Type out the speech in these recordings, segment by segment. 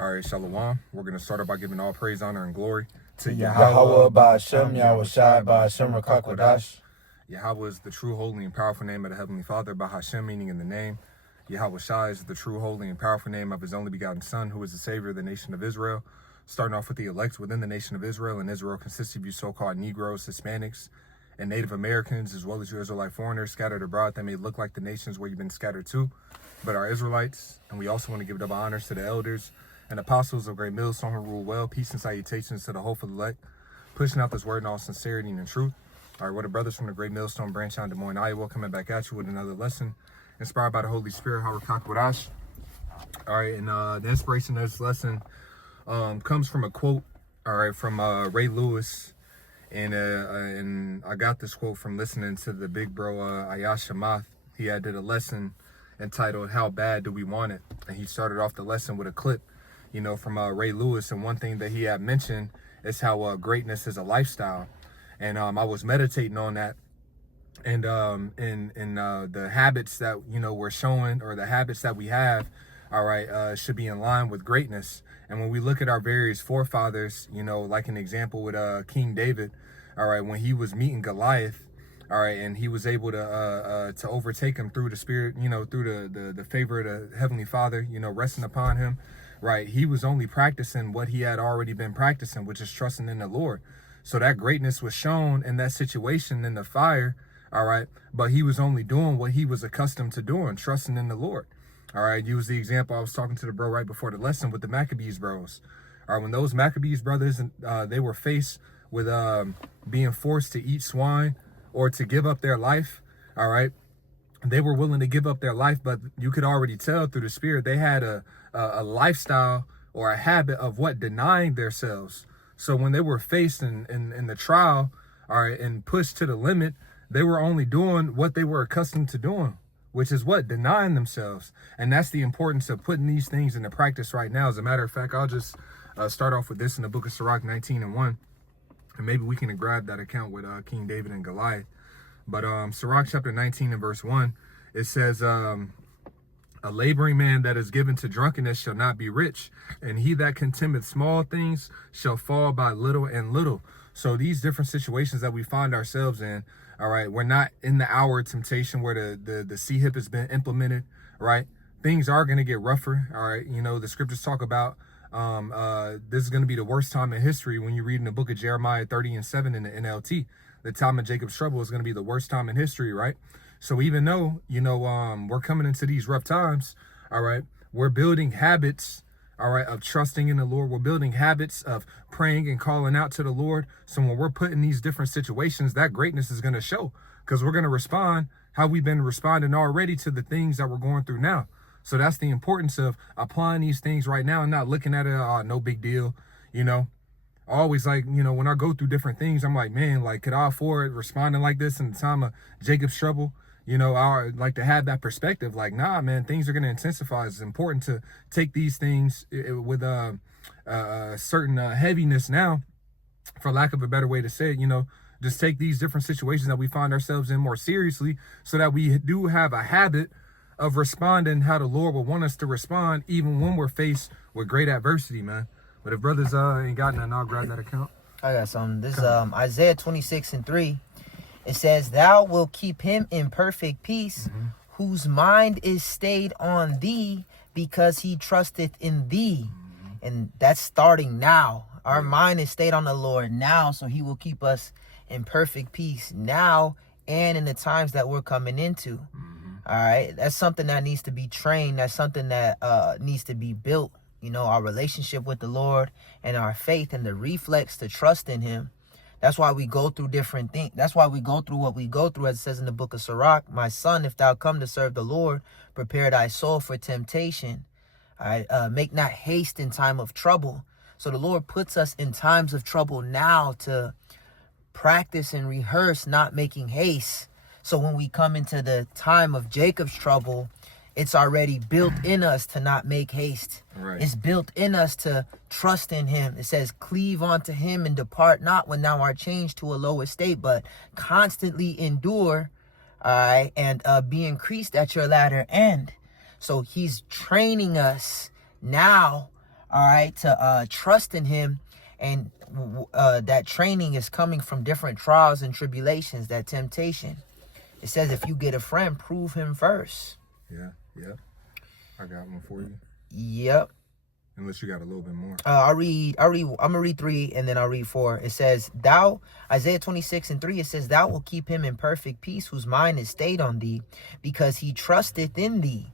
All right, Shalom. We're going to start off by giving all praise, honor, and glory to Yahweh, Ba'ashem, Yahushai, Ba'ashem, Rakakwadash. Yahweh is the true, holy, and powerful name of the Heavenly Father. Bahashem, meaning in the name. Yahushai is the true, holy, and powerful name of his only begotten Son, who is the Savior of the nation of Israel. Starting off with the elect within the nation of Israel, and Israel consists of you so-called Negroes, Hispanics, and Native Americans, as well as you Israelite foreigners scattered abroad that may look like the nations where you've been scattered to, but are Israelites. And we also want to give double honors to the elders and apostles of Great Millstone who rule well. Peace and salutations to the whole for the elect, pushing out this word in all sincerity and in truth. All right, we're the brothers from the Great Millstone branch out in Des Moines, Iowa, coming back at you with another lesson inspired by the Holy Spirit, Hawakakwadash. All right, and the inspiration of this lesson comes from a quote, all right, from Ray Lewis. And I got this quote from listening to the big bro Ayash Shamath. He had did a lesson entitled "How Bad Do We Want It?" And he started off the lesson with a clip, you know, from Ray Lewis. And one thing that he had mentioned is how greatness is a lifestyle. And I was meditating on that, and the habits that, you know, we're showing, or the habits that we have, all right, should be in line with greatness. And when we look at our various forefathers, you know, like an example with King David, all right, when he was meeting Goliath, all right, and he was able to overtake him through the Spirit, you know, through the favor of the Heavenly Father, you know, resting upon him, right? He was only practicing what he had already been practicing, which is trusting in the Lord. So that greatness was shown in that situation in the fire, all right, but he was only doing what he was accustomed to doing, trusting in the Lord. All right, use the example I was talking to the bro right before the lesson with the Maccabees bros. All right, when those Maccabees brothers, they were faced with being forced to eat swine or to give up their life, all right, they were willing to give up their life, but you could already tell through the Spirit they had a lifestyle or a habit of denying themselves. So when they were faced in the trial, all right, and pushed to the limit, they were only doing what they were accustomed to doing, which is denying themselves. And that's the importance of putting these things into practice right now. As a matter of fact, I'll just start off with this in the book of Sirach 19:1, and maybe we can grab that account with King David and Goliath. But Sirach chapter 19 and verse 1, it says, a laboring man that is given to drunkenness shall not be rich, and he that contemneth small things shall fall by little and little. So these different situations that we find ourselves in, all right, we're not in the hour of temptation where the C-hip has been implemented, right? Things are going to get rougher, all right? You know, the scriptures talk about this is going to be the worst time in history when you read in the book of Jeremiah 30:7 in the NLT. The time of Jacob's trouble is going to be the worst time in history, right? So even though, you know, we're coming into these rough times, all right, we're building habits, all right, of trusting in the Lord. We're building habits of praying and calling out to the Lord. So when we're put in these different situations, that greatness is going to show, because we're going to respond how we've been responding already to the things that we're going through now. So that's the importance of applying these things right now and not looking at it, no big deal, you know. Always, like, you know, when I go through different things, I'm like, man, like, could I afford responding like this in the time of Jacob's trouble? You know, I like to have that perspective. Like, nah, man, things are going to intensify. It's important to take these things with a certain heaviness now, for lack of a better way to say it. You know, just take these different situations that we find ourselves in more seriously, so that we do have a habit of responding how the Lord will want us to respond, even when we're faced with great adversity, man. But if brothers ain't got nothing, I'll grab that account. I got something. This is Isaiah 26:3. It says, "Thou wilt keep him in perfect peace, whose mind is stayed on thee, because he trusteth in thee." And that's starting now. Our mind is stayed on the Lord now, so he will keep us in perfect peace now and in the times that we're coming into. All right, that's something that needs to be trained. That's something that needs to be built. You know, our relationship with the Lord and our faith and the reflex to trust in him. That's why we go through different things. That's why we go through what we go through, as it says in the book of Sirach, "My son, if thou come to serve the Lord, prepare thy soul for temptation. Make not haste in time of trouble." So the Lord puts us in times of trouble now to practice and rehearse not making haste. So when we come into the time of Jacob's trouble, it's already built in us to not make haste. Right. It's built in us to trust in him. It says, "Cleave unto him and depart not when thou art changed to a low estate, but constantly endure, and be increased at your latter end." So he's training us now, all right, to trust in him. And that training is coming from different trials and tribulations, that temptation. It says if you get a friend, prove him first. Yeah. I got one for you. Yep. Unless you got a little bit more. I'm gonna read 3 and then I'll read 4. It says, Isaiah 26:3, it says, thou will keep him in perfect peace, whose mind is stayed on thee, because he trusteth in thee.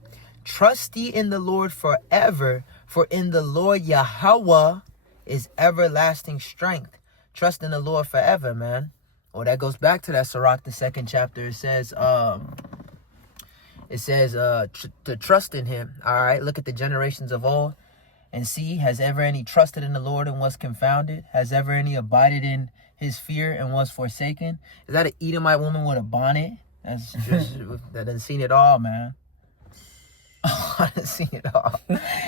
Trust ye in the Lord forever, for in the Lord Yahweh is everlasting strength. Trust in the Lord forever, man. Oh, that goes back to that Sirach, the 2nd chapter. It says to trust in him. All right, look at the generations of old and see, has ever any trusted in the Lord and was confounded? Has ever any abided in his fear and was forsaken? Is that an Edomite woman with a bonnet? That's just, that done seen it all, man. Oh, I done seen it all.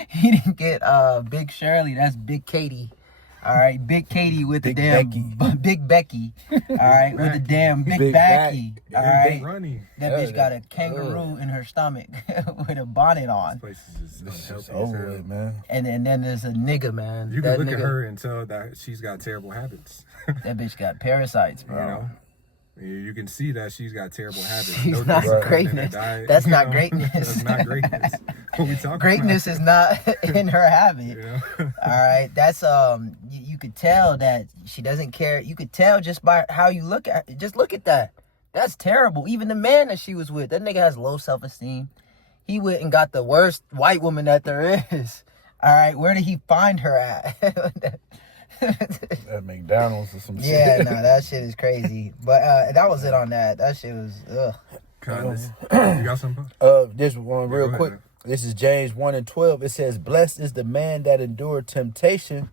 He didn't get Big Shirley. That's Big Katie. All right, Big Katie with the damn Big Becky. All right, with the damn Big Backy. All right, that bitch got a kangaroo in her stomach with a bonnet on. This place is just over with, man. And then there's a nigga, man. You can look at her and tell that she's got terrible habits. That bitch got parasites, bro. You know? You can see that she's got terrible habits. She's not greatness. That's not greatness. That's not greatness. What we talking greatness about? is not in her habit. You know? All right, that's you could tell that she doesn't care. You could tell just by how you look at. Just look at that. That's terrible. Even the man that she was with, that nigga has low self-esteem. He went and got the worst white woman that there is. All right, where did he find her at? At McDonald's or some shit. Yeah, no, that shit is crazy. But that was it on that. That shit was ugh. You got something? This one real quick. This is James 1:12. It says, blessed is the man that endured temptation,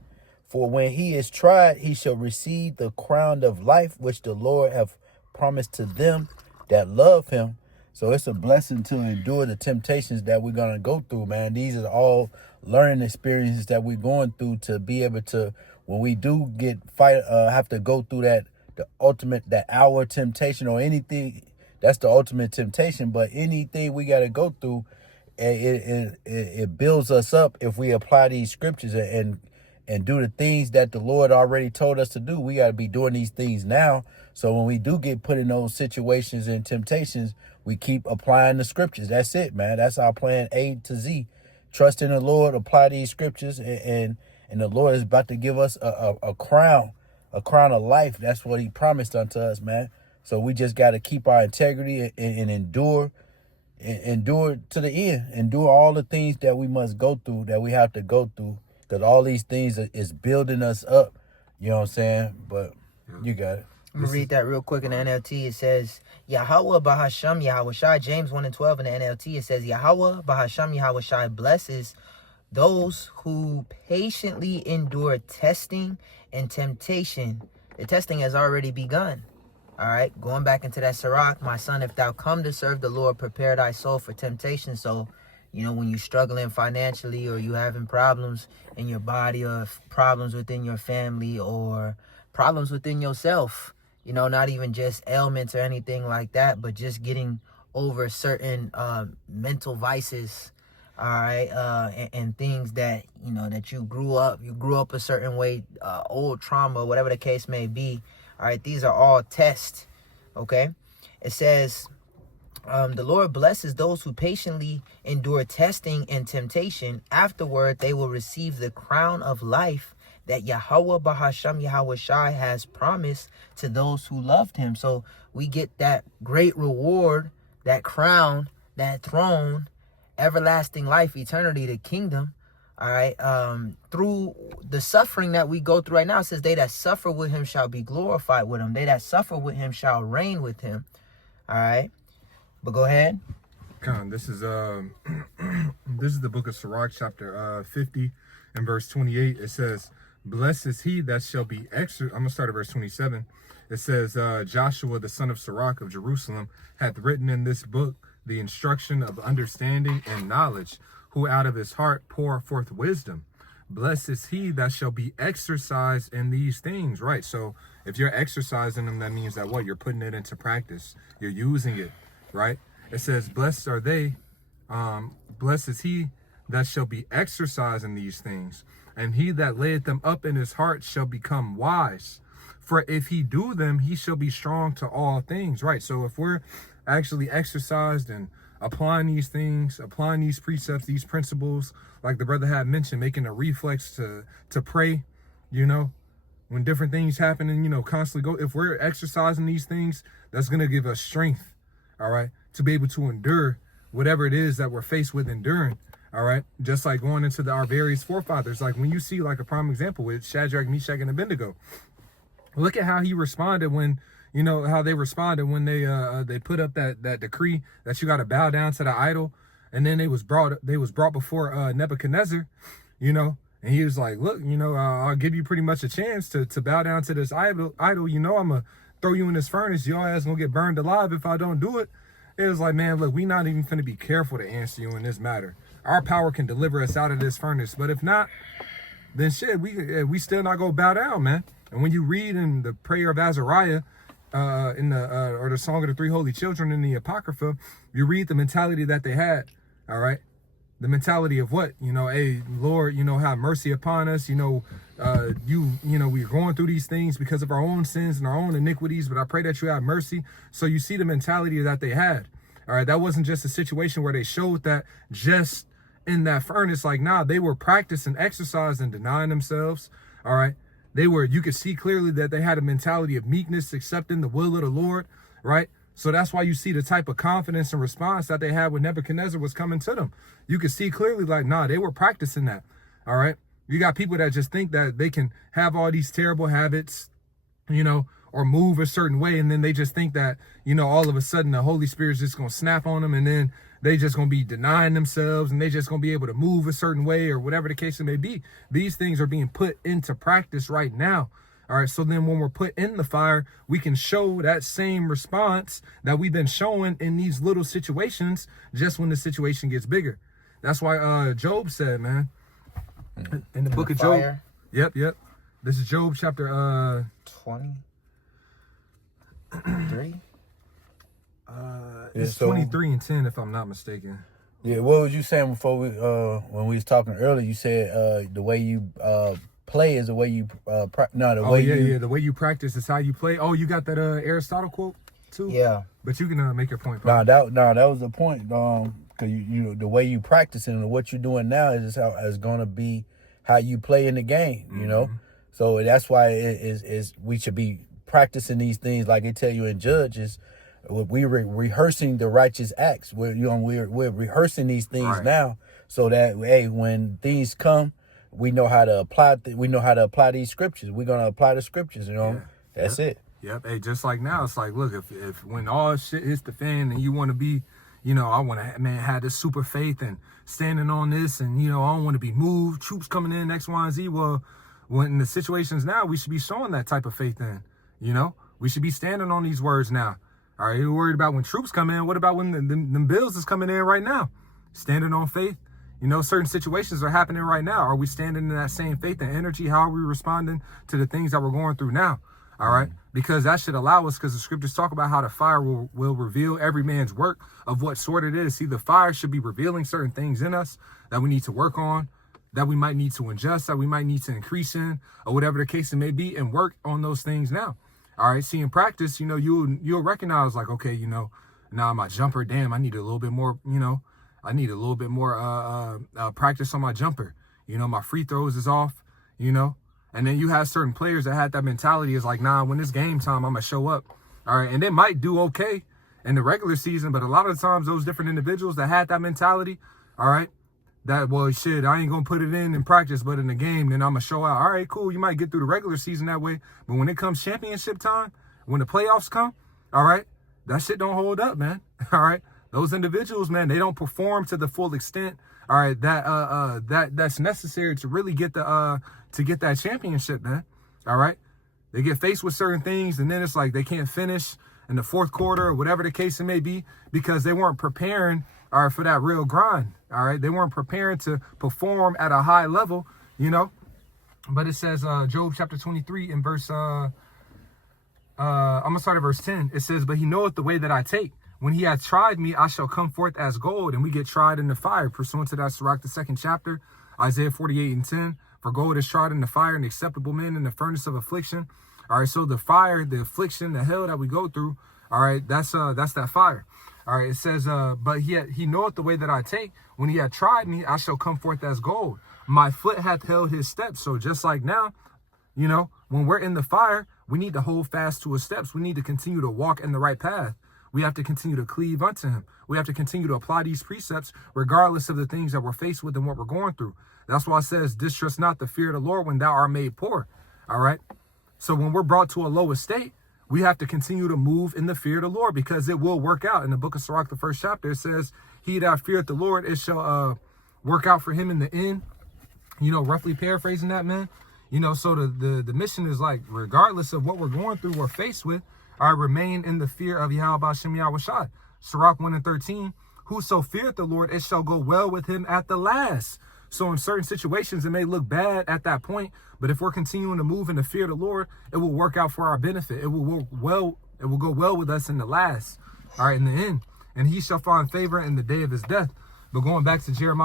for when he is tried, he shall receive the crown of life, which the Lord hath promised to them that love him. So it's a blessing to endure the temptations that we're going to go through, man. These are all learning experiences that we're going through to be able to, when we do have to go through that hour temptation or anything, that's the ultimate temptation. But anything we got to go through, it builds us up if we apply these scriptures and do the things that the Lord already told us to do. We got to be doing these things now. So when we do get put in those situations and temptations, we keep applying the scriptures. That's it, man. That's our plan A to Z. Trust in the Lord, apply these scriptures, and the Lord is about to give us a crown of life. That's what he promised unto us, man. So we just got to keep our integrity and endure to the end. Endure all the things that we must go through, that we have to go through, because all these things is building us up. You know what I'm saying? But you got it. I'm going to read that real quick in the NLT. It says, Yahweh Bahasham Yahweh Shai, James 1:12 in the NLT. It says, Yahweh Bahasham Yahweh Shai blesses those who patiently endure testing and temptation. The testing has already begun. All right, going back into that Sirach, my son, if thou come to serve the Lord, prepare thy soul for temptation. So, you know, when you're struggling financially, or you having problems in your body, or problems within your family, or problems within yourself, you know, not even just ailments or anything like that, but just getting over certain mental vices, all right, and things that, you know, that you grew up a certain way, old trauma, whatever the case may be. All right, these are all tests, okay? It says, the Lord blesses those who patiently endure testing and temptation. Afterward, they will receive the crown of life that Yahweh Bahasham Yahweh Shai has promised to those who loved him. So we get that great reward, that crown, that throne, everlasting life, eternity, the kingdom. All right, through the suffering that we go through right now. It says, they that suffer with him shall be glorified with him. They that suffer with him shall reign with him. All right, but go ahead. This is this is the book of Sirach, chapter 50 and verse 28. It says, blessed is he that shall be I'm gonna start at verse 27. It says, Joshua the son of Sirach of Jerusalem hath written in this book the instruction of understanding and knowledge, who out of his heart pour forth wisdom. Blessed is he that shall be exercised in these things. Right. So if you're exercising them, that means that what? You're putting it into practice. You're using it. Right. It says, blessed are they. Blessed is he that shall be exercised in these things. and he that layeth them up in his heart shall become wise. For if he do them, he shall be strong to all things. Right. So if we're actually exercised and applying these things, applying these precepts, these principles, like the brother had mentioned, making a reflex to pray, you know, when different things happen and, you know, constantly go, if we're exercising these things, that's going to give us strength, all right, to be able to endure whatever it is that we're faced with enduring, all right, just like going into our various forefathers. Like when you see like a prime example with Shadrach, Meshach, and Abednego, look at how he responded when, you know, how they responded when they put up that decree that you got to bow down to the idol, and then they was brought before Nebuchadnezzar, you know. And he was like, look, you know, I'll give you pretty much a chance to bow down to this idol. You know, I'm going to throw you in this furnace. Your ass going to get burned alive if I don't do it. It was like, man, look, we not even going to be careful to answer you in this matter. Our power can deliver us out of this furnace. But if not, then shit, we still not going to bow down, man. And when you read in the prayer of Azariah, or the Song of the Three Holy Children in the Apocrypha, you read the mentality that they had, all right? The mentality of what? You know, hey, Lord, you know, have mercy upon us. You know, we're going through these things because of our own sins and our own iniquities, but I pray that you have mercy. So you see the mentality that they had. All right, that wasn't just a situation where they showed that just in that furnace. Like, nah, they were practicing exercise and denying themselves. All right, you could see clearly that they had a mentality of meekness, accepting the will of the Lord, right? So that's why you see the type of confidence and response that they had when Nebuchadnezzar was coming to them. You could see clearly like, nah, they were practicing that. All right. You got people that just think that they can have all these terrible habits, you know, or move a certain way. And then they just think that, you know, all of a sudden the Holy Spirit's just going to snap on them. And then they just going to be denying themselves and they just going to be able to move a certain way or whatever the case may be. These things are being put into practice right now. All right, so then when we're put in the fire, we can show that same response that we've been showing in these little situations, just when the situation gets bigger. That's why Job said, man, in the book of Job. Yep. This is Job chapter 23. It's 23 and 10, if I'm not mistaken. Yeah, what was you saying before when we was talking earlier? You said the way you play is the way you the way you practice is how you play. Oh, you got that Aristotle quote too? Yeah. But you can make your point. That was the point. Because you know the way you practice and what you're doing now is going to be how you play in the game. You know, so that's why we should be practicing these things like they tell you in Judges. We're rehearsing the righteous acts. We're rehearsing these things now, so that when things come, we know how to apply. We know how to apply these scriptures. We're gonna apply the scriptures. You know, that's it. Yep. Hey, just like now, it's like, look, if when all shit hits the fan and you want to be, you know, I want to have this super faith and standing on this, and you know, I don't want to be moved. Troops coming in X, Y, and Z. Well, when the situations now, we should be showing that type of faith. Then, you know, we should be standing on these words now. All right, you're worried about when troops come in. What about when them bills is coming in right now? Standing on faith. You know, certain situations are happening right now. Are we standing in that same faith and energy? How are we responding to the things that we're going through now? All right, because that should allow us, because the scriptures talk about how the fire will reveal every man's work of what sort it is. See, the fire should be revealing certain things in us that we need to work on, that we might need to adjust, that we might need to increase in, or whatever the case it may be, and work on those things now. All right, see, in practice, you know, you'll recognize like, okay, you know, now my jumper, damn, I need a little bit more, you know, I need a little bit more practice on my jumper. You know, my free throws is off, you know. And then you have certain players that had that mentality is like, nah, when it's game time, I'm going to show up. All right. And they might do okay in the regular season. But a lot of the times, those different individuals that had that mentality, all right, that, well, shit, I ain't going to put it in practice, but in the game, then I'm going to show out. All right, cool. You might get through the regular season that way. But when it comes championship time, when the playoffs come, all right, that shit don't hold up, man. All right. Those individuals, man, they don't perform to the full extent, all right, that's necessary to really get that championship, man. All right. They get faced with certain things, and then it's like they can't finish in the fourth quarter or whatever the case it may be, because they weren't preparing, all right, for that real grind. All right. They weren't preparing to perform at a high level, you know. But it says Job chapter 23 in verse I'm gonna start at verse 10. It says, but he knoweth the way that I take. When he hath tried me, I shall come forth as gold. And we get tried in the fire, pursuant to that Sirach, the 2nd chapter. Isaiah 48:10, for gold is tried in the fire and acceptable men in the furnace of affliction. All right, so the fire, the affliction, the hell that we go through, all right, that's that fire. All right, it says, but he knoweth the way that I take. When he had tried me, I shall come forth as gold. My foot hath held his steps. So just like now, you know, when we're in the fire, we need to hold fast to his steps. We need to continue to walk in the right path. We have to continue to cleave unto him. We have to continue to apply these precepts regardless of the things that we're faced with and what we're going through. That's why it says, distrust not the fear of the Lord when thou art made poor. All right. So when we're brought to a low estate, we have to continue to move in the fear of the Lord, because it will work out. In the book of Sirach, the 1st chapter, it says, he that feareth the Lord, it shall work out for him in the end. You know, roughly paraphrasing that, man. You know, so the mission is like, regardless of what we're going through or faced with, I remain in the fear of Yahweh B'Shem Yahweh Shai. Sirach 1:13, whoso feareth the Lord, it shall go well with him at the last. So in certain situations, it may look bad at that point, but if we're continuing to move in the fear of the Lord, it will work out for our benefit. It will work well. It will go well with us in the last, all right, in the end. And he shall find favor in the day of his death. But going back to Job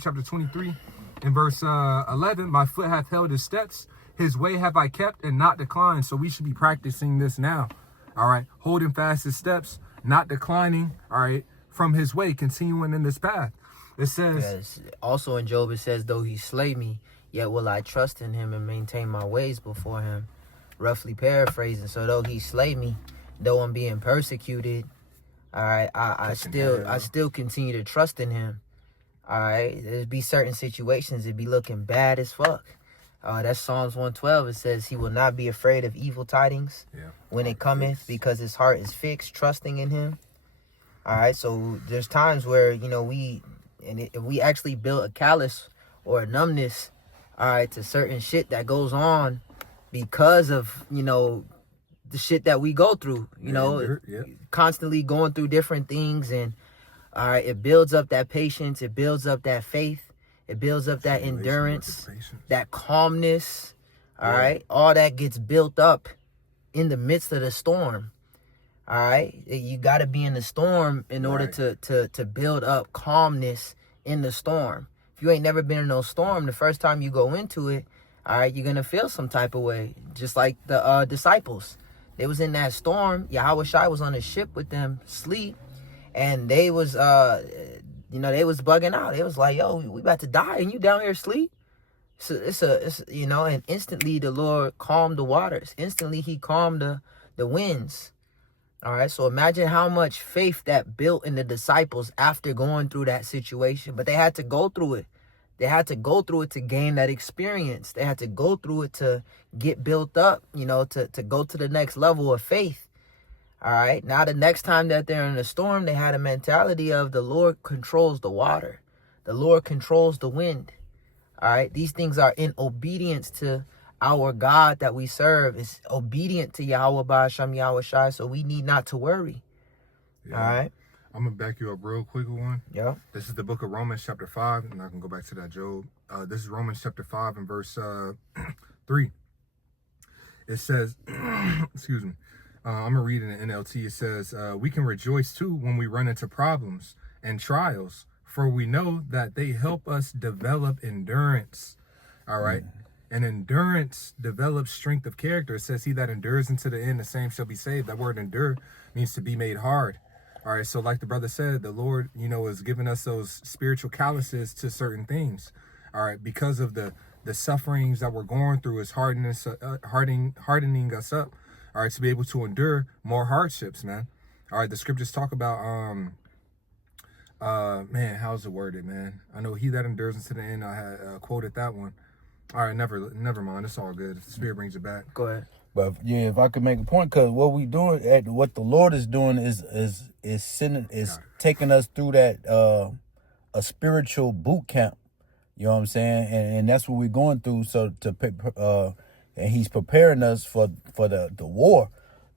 chapter 23 in verse 11, my foot hath held his steps. His way have I kept and not declined. So we should be practicing this now. All right. Holding fast his steps, not declining. All right. From his way, continuing in this path. It says, yes. Also in Job, it says, though he slay me, yet will I trust in him and maintain my ways before him. Roughly paraphrasing. So though he slay me, though I'm being persecuted, all right, I still continue to trust in him. All right. There'd be certain situations it'd be looking bad as fuck. That's Psalms 112. It says he will not be afraid of evil tidings when it cometh, because his heart is fixed, trusting in him. All right. So there's times where, you know, if we actually build a callous or a numbness, all right, to certain shit that goes on because of, you know, the shit that we go through, you know, constantly going through different things. And all right, it builds up that patience. It builds up that faith. It builds up that endurance, that calmness. All right. All that gets built up in the midst of the storm. All right. You got to be in the storm in order to build up calmness in the storm. If you ain't never been in no storm, the first time you go into it, all right, you're going to feel some type of way. Just like the disciples. They was in that storm. Yahweh Shai was on a ship with them, sleep. And they was, you know, they was bugging out. They was like, yo, we about to die and you down here asleep. So it's you know, and instantly the Lord calmed the waters. Instantly he calmed the winds. All right. So imagine how much faith that built in the disciples after going through that situation. But they had to go through it. They had to go through it to gain that experience. They had to go through it to get built up, you know, to go to the next level of faith. All right. Now, the next time that they're in a storm, they had a mentality of the Lord controls the water. The Lord controls the wind. All right. These things are in obedience to our God that we serve. Is obedient to Yahweh B'Shem Yahweh Shai. So we need not to worry. Yeah. All right. I'm going to back you up real quick with one. Yeah. This is the book of Romans chapter 5. And I can go back to that, Job. This is Romans chapter 5 and verse 3. It says, excuse me. I'm going to read in the NLT. It says, we can rejoice too when we run into problems and trials, for we know that they help us develop endurance. All right. And endurance develops strength of character. It says, he that endures unto the end, the same shall be saved. That word endure means to be made hard. All right. So like the brother said, the Lord, you know, is giving us those spiritual calluses to certain things. All right. Because of the sufferings that we're going through is hardening us up. All right, to be able to endure more hardships, man. All right, the scriptures talk about, man, how's it worded, man? I know he that endures unto the end. I had quoted that one. All right, never mind. It's all good. The Spirit brings it back. Go ahead. But yeah, if I could make a point, because what we doing, what the Lord is doing is taking us through that a spiritual boot camp. You know what I'm saying? And that's what we're going through. So and he's preparing us for the war.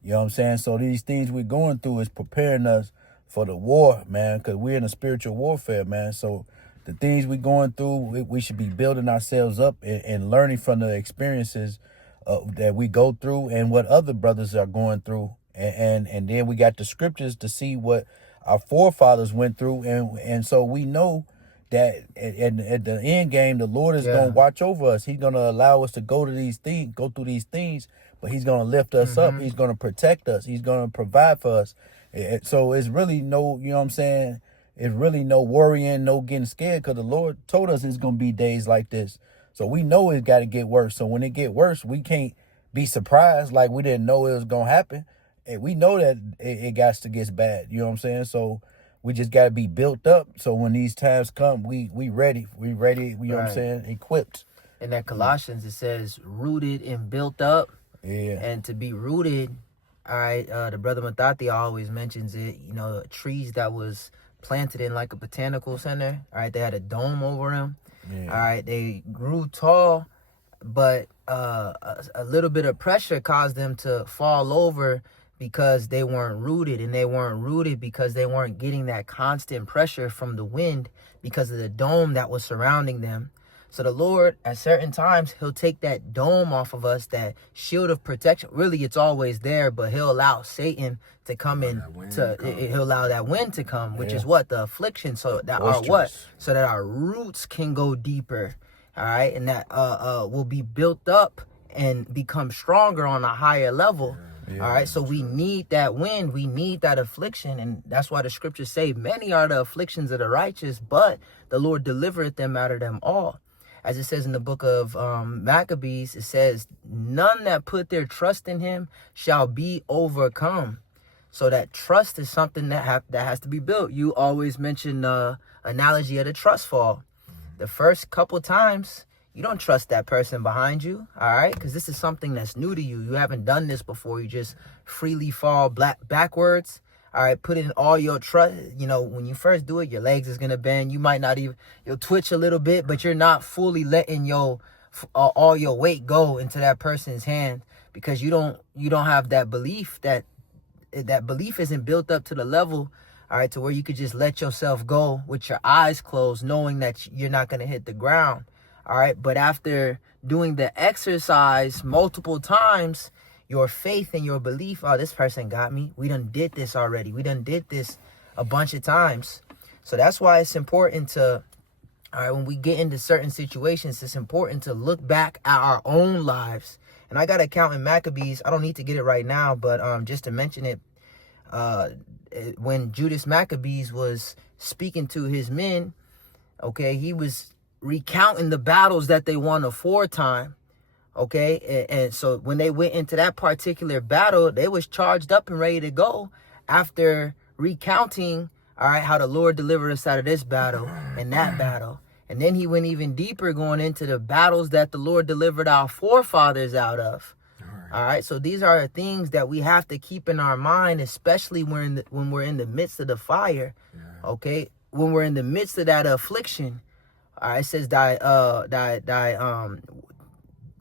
You know what I'm saying? So these things we're going through is preparing us for the war, man, because we're in a spiritual warfare, man. So the things we're going through, we should be building ourselves up and learning from the experiences that we go through and what other brothers are going through. And then we got the scriptures to see what our forefathers went through. And so we know, that at the end game, the Lord is gonna watch over us. He's gonna allow us to go through these things, but He's gonna lift us up. He's gonna protect us. He's gonna provide for us. So it's really no, you know what I'm saying? It's really no worrying, no getting scared, because the Lord told us it's gonna be days like this. So we know it's got to get worse. So when it get worse, we can't be surprised like we didn't know it was gonna happen. And we know that it got to get bad. You know what I'm saying? So we just got to be built up. So when these times come, we ready. We ready. You know what I'm saying? Equipped. In that Colossians, it says rooted and built up. Yeah. And to be rooted, all right, the brother Matati always mentions it, you know, trees that was planted in like a botanical center. All right, they had a dome over them. Yeah. All right, they grew tall, but a little bit of pressure caused them to fall over because they weren't rooted, and they weren't rooted because they weren't getting that constant pressure from the wind because of the dome that was surrounding them. So the Lord, at certain times, He'll take that dome off of us, that shield of protection. Really, it's always there, but He'll allow Satan to come in. He'll allow that wind to come, which is what? The affliction. So that so that our roots can go deeper. All right, and that will be built up and become stronger on a higher level. Yeah, all right, so we need that wind, we need that affliction, and that's why the scriptures say, many are the afflictions of the righteous, but the Lord delivereth them out of them all. As it says in the book of Maccabees, it says, none that put their trust in Him shall be overcome. So that trust is something that has to be built. You always mention the analogy of the trust fall. The first couple times, you don't trust that person behind you, all right? Because this is something that's new to you. You haven't done this before. You just freely fall backwards, all right? Put in all your trust. You know, when you first do it, your legs is going to bend. You might not even, you'll twitch a little bit, but you're not fully letting all your weight go into that person's hand, because you don't have that belief, that belief isn't built up to the level, all right, to where you could just let yourself go with your eyes closed, knowing that you're not going to hit the ground. All right. But after doing the exercise multiple times, your faith and your belief, oh, this person got me. We done did this already. We done did this a bunch of times. So that's why it's important to, all right, when we get into certain situations, it's important to look back at our own lives. And I got to count in Maccabees. I don't need to get it right now, but just to mention it, when Judas Maccabees was speaking to his men, okay, he was recounting the battles that they won aforetime, okay, and so when they went into that particular battle, they was charged up and ready to go after recounting, all right, how the Lord delivered us out of this battle and that battle. And then he went even deeper, going into the battles that the Lord delivered our forefathers out of. All right, so these are things that we have to keep in our mind, especially when we're in the midst of the fire, okay, when we're in the midst of that affliction. All right, it says,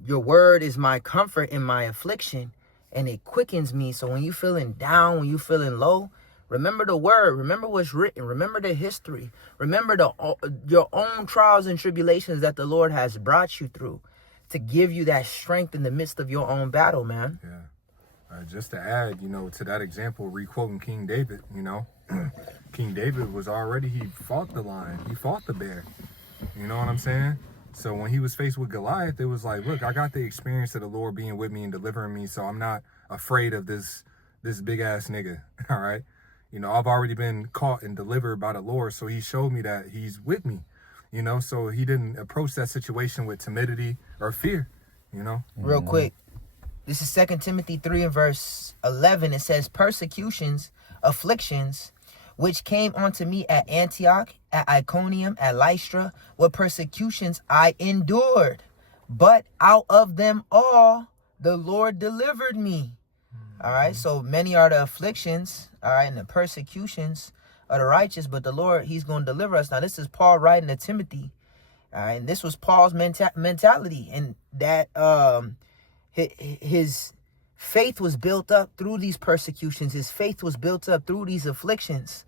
your word is my comfort in my affliction, and it quickens me. So when you're feeling down, when you're feeling low, remember the word, remember what's written, remember the history, remember your own trials and tribulations that the Lord has brought you through to give you that strength in the midst of your own battle, man. Yeah. Just to add, to that example, re-quoting King David, King David he fought the lion, he fought the bear. You know what I'm saying? So when he was faced with Goliath, it was like, look, I got the experience of the Lord being with me and delivering me, so I'm not afraid of this big ass nigga. All right. I've already been caught and delivered by the Lord, so He showed me that He's with me. So He didn't approach that situation with timidity or fear. Real quick, this is 2 Timothy 3 and verse 11. It says, persecutions, afflictions, which came unto me at Antioch, at Iconium, at Lystra, what persecutions I endured. But out of them all, the Lord delivered me. All right, so many are the afflictions, all right, and the persecutions of the righteous, but the Lord, He's going to deliver us. Now, this is Paul writing to Timothy, all right, and this was Paul's mentality, and that his faith was built up through these persecutions. His faith was built up through these afflictions.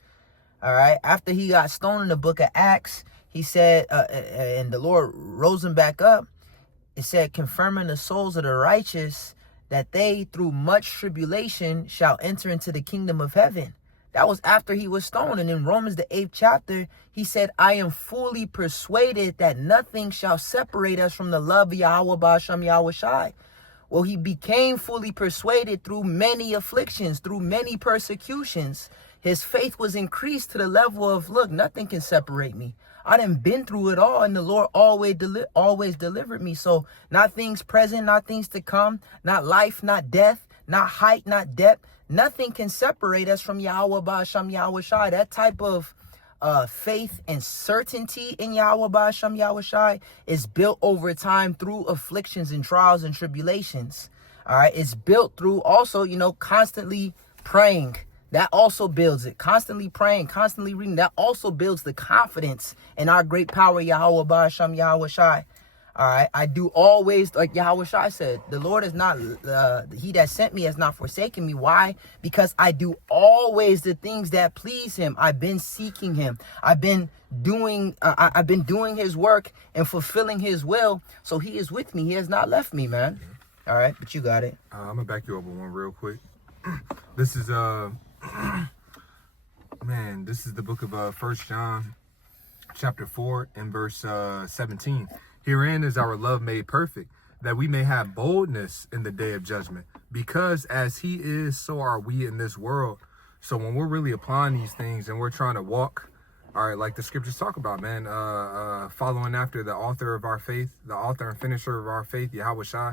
All right. After he got stoned in the book of Acts, he said, and the Lord rose him back up. It said, confirming the souls of the righteous, that they through much tribulation shall enter into the kingdom of heaven. That was after he was stoned. And in Romans, the 8th chapter, he said, I am fully persuaded that nothing shall separate us from the love of Yahweh Ba'ashem Yahweh Shai. Well, he became fully persuaded through many afflictions, through many persecutions. His faith was increased to the level of, look, nothing can separate me. I done been through it all, and the Lord always delivered me. So not things present, not things to come, not life, not death, not height, not depth. Nothing can separate us from Yahweh Ba'ashem Yahweh Shai. That type of faith and certainty in Yahweh Ba'ashem Yahweh Shai is built over time through afflictions and trials and tribulations. All right. It's built through also, constantly praying. That also builds it. Constantly praying, constantly reading. That also builds the confidence in our great power, Yahweh Ba'ashem Yahweh Shai. All right. I do always, like Yahweh Shai said, the Lord is not, he that sent me has not forsaken me. Why? Because I do always the things that please him. I've been seeking him. I've been doing his work and fulfilling his will. So he is with me. He has not left me, man. All right. But you got it. I'm going to back you up on one real quick. This is, this is the book of 1 John chapter 4 and verse 17. Herein is our love made perfect, that we may have boldness in the day of judgment. Because as he is, so are we in this world. So when we're really applying these things and we're trying to walk, all right, like the scriptures talk about, man, following after the author of our faith, the author and finisher of our faith, Yahweh Shai.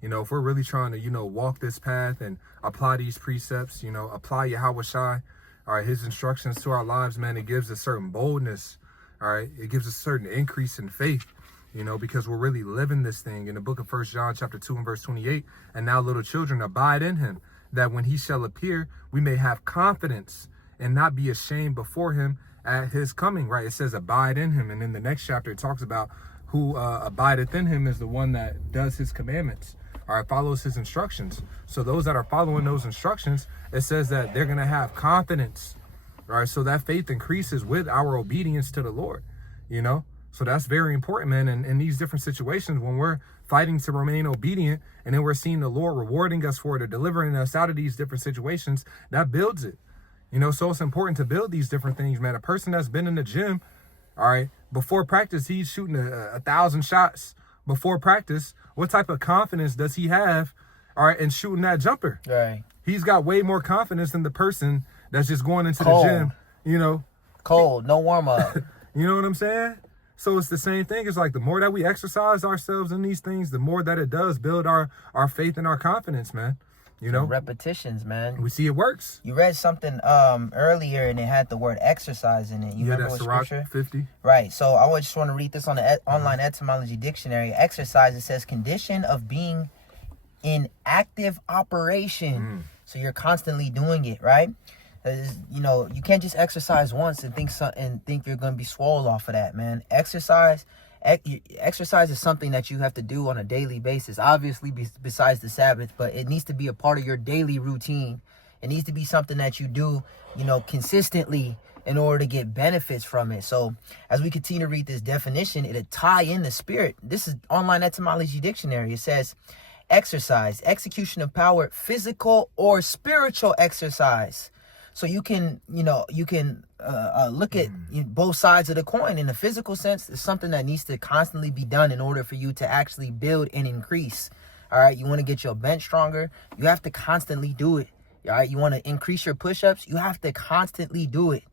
If we're really trying to, walk this path and apply these precepts, apply Yahweh Shai, all right, his instructions to our lives, man, it gives a certain boldness, all right? It gives a certain increase in faith, because we're really living this thing. In the book of 1 John chapter 2 and verse 28, and now little children abide in him, that when he shall appear, we may have confidence and not be ashamed before him at his coming, right? It says abide in him. And in the next chapter, it talks about who abideth in him is the one that does his commandments. All right, follows his instructions. So those that are following those instructions, it says that they're going to have confidence. All right, so that faith increases with our obedience to the Lord, So that's very important, man. And in these different situations, when we're fighting to remain obedient, and then we're seeing the Lord rewarding us for it or delivering us out of these different situations, that builds it. So it's important to build these different things, man. A person that's been in the gym, all right, before practice, he's shooting 1,000 shots before practice. What type of confidence does he have, all right, in shooting that jumper? Right. He's got way more confidence than the person that's just going into the gym, Cold, no warm up. You know what I'm saying? So it's the same thing. It's like the more that we exercise ourselves in these things, the more that it does build our faith and our confidence, man. Repetitions, man. We see it works. You read something earlier and it had the word exercise in it. You remember what scripture? 50. Right. So I just want to read this on the online etymology dictionary. Exercise, it says condition of being in active operation. So you're constantly doing it, right? You can't just exercise once and think you're going to be swole off of that, man. Exercise is something that you have to do on a daily basis, obviously besides the Sabbath, but it needs to be a part of your daily routine. It needs to be something that you do, consistently in order to get benefits from it. So as we continue to read this definition, it'll tie in the spirit. This is online etymology dictionary. It says exercise, execution of power, physical or spiritual exercise. So you can look at both sides of the coin. In the physical sense, it's something that needs to constantly be done in order for you to actually build and increase. All right. You want to get your bench stronger. You have to constantly do it. All right. You want to increase your push-ups. You have to constantly do it.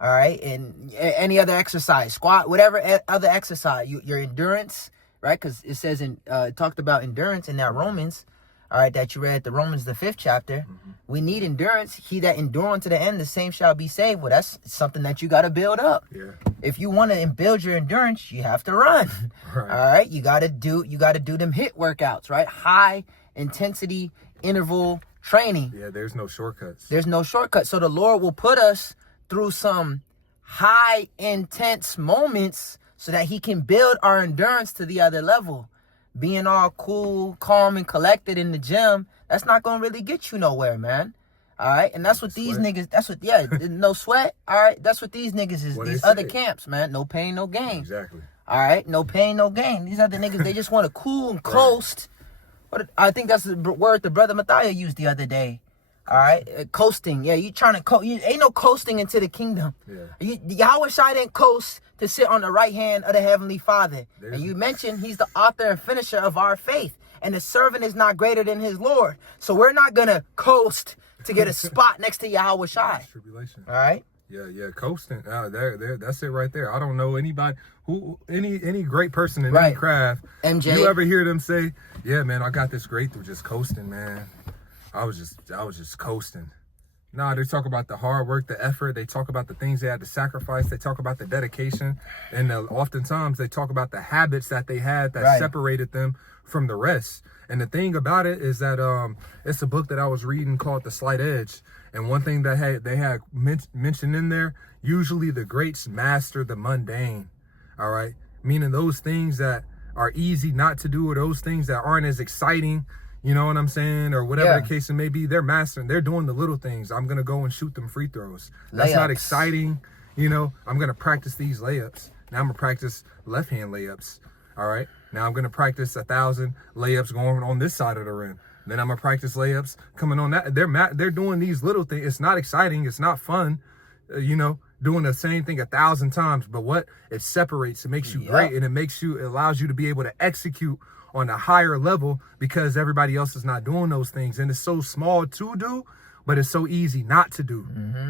All right. And any other exercise, squat, whatever other exercise, your endurance, right? Because it says it talked about endurance in that Romans. All right, that you read the Romans, the 5th chapter. We need endurance. He that endure unto the end, the same shall be saved. Well, that's something that you got to build up. Yeah. If you want to build your endurance, you have to run. Right. All right, you got to do them HIIT workouts, right? High intensity interval training. Yeah, there's no shortcuts. There's no shortcuts. So the Lord will put us through some high intense moments so that he can build our endurance to the other level. Being all cool, calm, and collected in the gym, that's not going to really get you nowhere, man. All right? And that's what these niggas, no sweat. All right? That's what these niggas is, these other camps, man. No pain, no gain. Exactly. All right? No pain, no gain. These other niggas, they just want to cool and coast. I think that's the word the brother Matthias used the other day. All right, coasting. Yeah, you trying to ain't no coasting into the kingdom. Yeah. Yahweh Shai didn't coast to sit on the right hand of the Heavenly Father. And you mentioned he's the author and finisher of our faith. And the servant is not greater than his Lord. So we're not going to coast to get a spot next to Yahweh Shai. Tribulation. All right. Yeah, coasting. There, that's it right there. I don't know anybody any great person in any craft. MJ. You ever hear them say, "Yeah, man, I got this great through just coasting, man. I was just coasting." Nah, they talk about the hard work, the effort. They talk about the things they had to sacrifice. They talk about the dedication, and oftentimes they talk about the habits that they had that separated them from the rest. And the thing about it is that it's a book that I was reading called The Slight Edge. And one thing that they had mentioned in there, usually the greats master the mundane. All right. Meaning those things that are easy not to do, or those things that aren't as exciting, you know what I'm saying? Or whatever the case it may be, they're mastering. They're doing the little things. I'm going to go and shoot them free throws. That's not exciting. You know, I'm going to practice these layups. Now I'm going to practice left hand layups. All right. Now I'm going to practice 1,000 layups going on this side of the rim. Then I'm going to practice layups coming on that. They're doing these little things. It's not exciting. It's not fun, you know, doing the same thing 1,000 times. But what? It separates. It makes you great. And it allows you to be able to execute on a higher level because everybody else is not doing those things. And it's so small to do, but it's so easy not to do.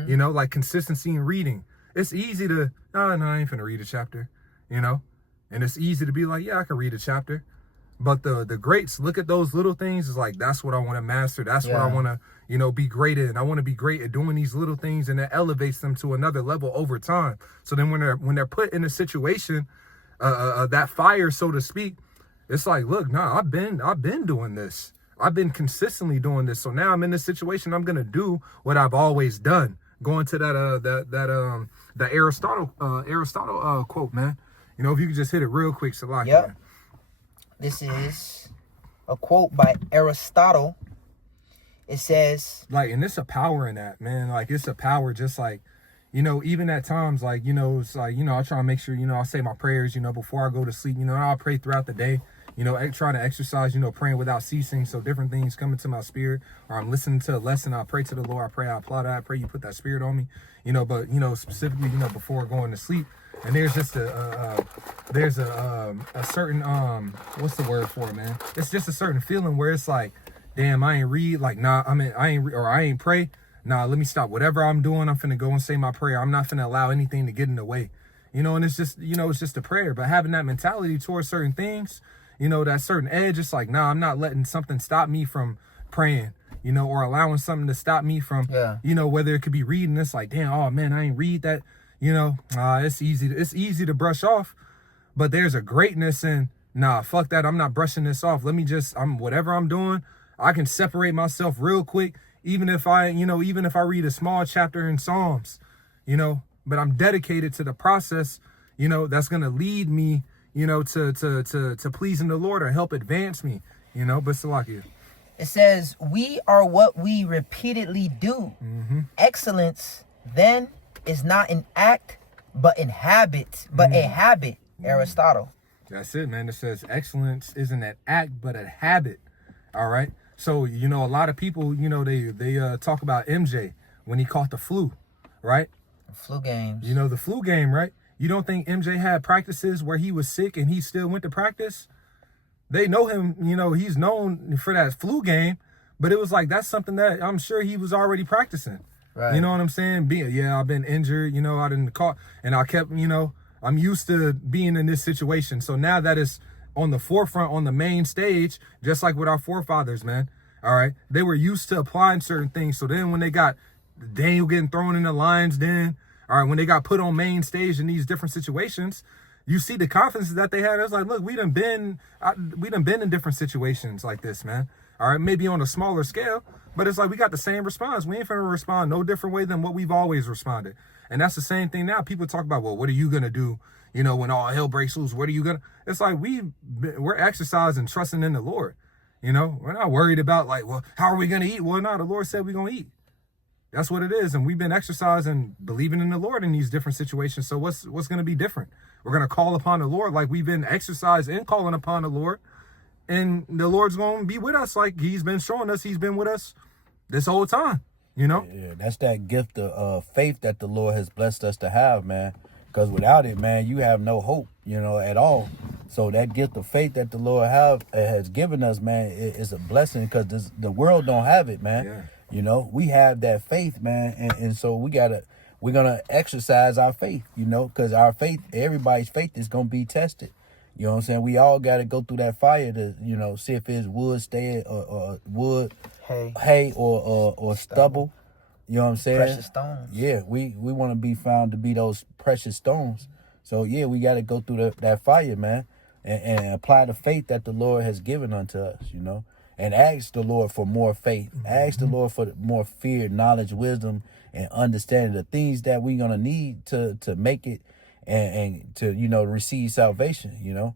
You know, like consistency in reading. It's easy to, no, I ain't finna read a chapter, you know. And it's easy to be like, yeah, I can read a chapter. But the greats look at those little things. It's like, that's what I want to master. That's what I want to, you know, be great in. I want to be great at doing these little things, and that elevates them to another level over time. So then when they're put in a situation, that fire, so to speak, it's like, look, nah, I've been doing this. I've been consistently doing this. So now I'm in this situation. I'm gonna do what I've always done. Going to that Aristotle quote, man. You know, if you could just hit it real quick, Salaki. Yep. This is a quote by Aristotle. It says, like, and it's a power in that, man. Like, it's a power just like, you know, even at times, like, you know, it's like, you know, I try to make sure, you know, I say my prayers, you know, before I go to sleep, you know, I'll pray throughout the day, you know, trying to exercise, you know, praying without ceasing. So different things come into my spirit, or I'm listening to a lesson. I pray to the Lord. I pray, I apply that. I pray you put that spirit on me, you know, but, you know, specifically, you know, before going to sleep. And there's just a certain, what's the word for it, man? It's just a certain feeling where it's like, damn, I ain't read, like, nah, I ain't pray. Nah, let me stop. Whatever I'm doing, I'm finna go and say my prayer. I'm not finna allow anything to get in the way. You know, and it's just, you know, it's just a prayer. But having that mentality towards certain things, you know, that certain edge, it's like, nah, I'm not letting something stop me from praying, you know, or allowing something to stop me from, you know, whether it could be reading. It's like, damn, oh man, I ain't read that. You know, it's easy to brush off, but there's a greatness in, nah, fuck that. I'm not brushing this off. Let me just, whatever I'm doing, I can separate myself real quick. Even if I read a small chapter in Psalms, you know, but I'm dedicated to the process, you know, that's going to lead me, you know, to pleasing the Lord or help advance me, you know, but Salakia. It says, we are what we repeatedly do. Excellence then is not an act, but a habit. Aristotle. That's it, man. It says excellence isn't an act, but a habit. All right. So, you know, a lot of people, you know, they talk about MJ when he caught the flu, right? Flu games. You know, the flu game, right? You don't think MJ had practices where he was sick and he still went to practice? They know him, you know, he's known for that flu game, but it was like, that's something that I'm sure he was already practicing. Right. You know what I'm saying? I've been injured, you know, I didn't caught, and I kept, you know, I'm used to being in this situation. So now that is on the forefront, on the main stage, just like with our forefathers, man. All right. They were used to applying certain things. So then when they got Daniel getting thrown in the lion's den, all right, when they got put on main stage in these different situations, you see the confidence that they had. It's like, look, we done been in different situations like this, man. All right, maybe on a smaller scale, but it's like we got the same response. We ain't finna respond no different way than what we've always responded. And that's the same thing now. People talk about, well, what are you going to do, you know, when all hell breaks loose? What are you going to? It's like we're exercising, trusting in the Lord. You know, we're not worried about like, well, how are we going to eat? Well, no, the Lord said we're going to eat. That's what it is. And we've been exercising, believing in the Lord in these different situations. So what's going to be different? We're going to call upon the Lord like we've been exercised in calling upon the Lord. And the Lord's going to be with us like he's been showing us. He's been with us this whole time, you know? Yeah, that's that gift of faith that the Lord has blessed us to have, man. Because without it, man, you have no hope, at all. So that gift of faith that the Lord has given us, man, is a blessing because the world don't have it, man. Yeah. We have that faith, man. And so we're going to exercise our faith, because our faith, everybody's faith is going to be tested. You know what I'm saying? We all got to go through that fire to, see if it's wood, or wood, hay or stubble. You know what I'm saying? Precious stones. Yeah, we want to be found to be those precious stones. So, yeah, we got to go through that fire, man, and apply the faith that the Lord has given unto us, and ask the Lord for more faith. Ask the Lord for more fear, knowledge, wisdom, and understanding, the things that we're going to need to make it and to, receive salvation,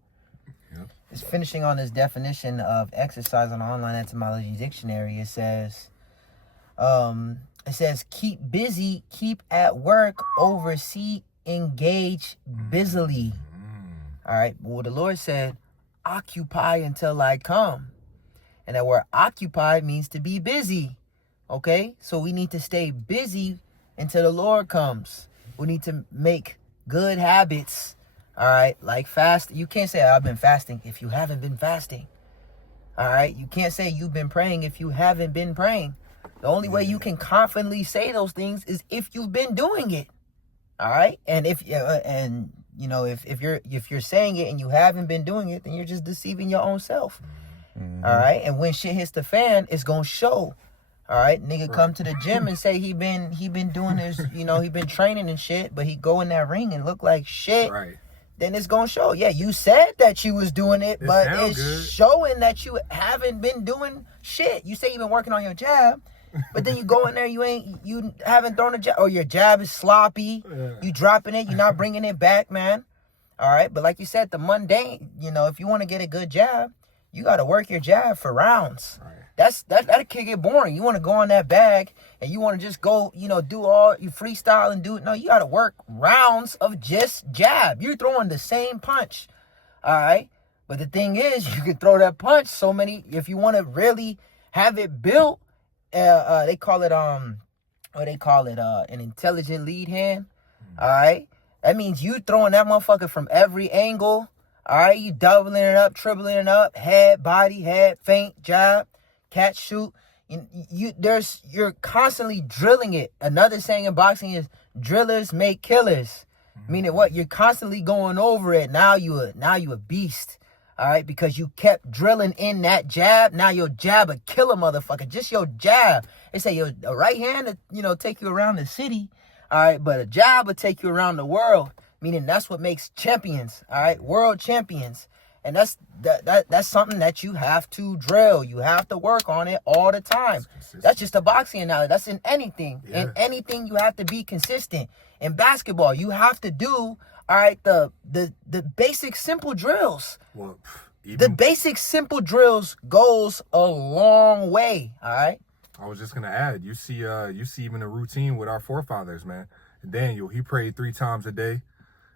It's finishing on this definition of exercise on the online etymology dictionary. It says, keep busy, keep at work, oversee, engage busily. All right. But what the Lord said, occupy until I come. And that word occupy means to be busy. Okay. So we need to stay busy until the Lord comes. We need to make good habits. All right. Like fast. You can't say I've been fasting if you haven't been fasting. All right. You can't say you've been praying if you haven't been praying. The only way you can confidently say those things is if you've been doing it. All right. And if you're saying it and you haven't been doing it, then you're just deceiving your own self. Mm-hmm. All right. And when shit hits the fan, it's going to show. All right. Nigga come to the gym and say he been doing this, he been training and shit, but he go in that ring and look like shit. Right. Then it's going to show. Yeah, you said that you was doing it, but it's showing that you haven't been doing shit. You say you've been working on your jab, but then you go in there, you haven't thrown a jab, or your jab is sloppy. Yeah. You dropping it, you're not bringing it back, man. All right, but like you said, the mundane, if you want to get a good jab, you got to work your jab for rounds. Right. That'll kick it boring. You want to go on that bag and you want to just go, do all you freestyle and do it. No, you got to work rounds of just jab. You're throwing the same punch. All right. But the thing is, you can throw that punch so many, if you want to really have it built, they call it, an intelligent lead hand. All right. That means you throwing that motherfucker from every angle. All right. You doubling it up, tripling it up, head, body, head, feint, jab, catch, shoot. You're constantly drilling it. Another saying in boxing is drillers make killers. Meaning what? You're constantly going over it. Now you a beast. All right, because you kept drilling in that jab. Now your jab will kill a motherfucker. Just your jab. They say your right hand, take you around the city. All right, but a jab will take you around the world. Meaning that's what makes champions. All right, world champions. And that's something that you have to drill. You have to work on it all the time. That's just a boxing analogy. That's in anything. Yeah. In anything, you have to be consistent. In basketball, you have to do, all right, the basic simple drills. Well, the basic simple drills goes a long way. All right. I was just gonna add. You see even a routine with our forefathers, man. Daniel, he prayed 3 times a day.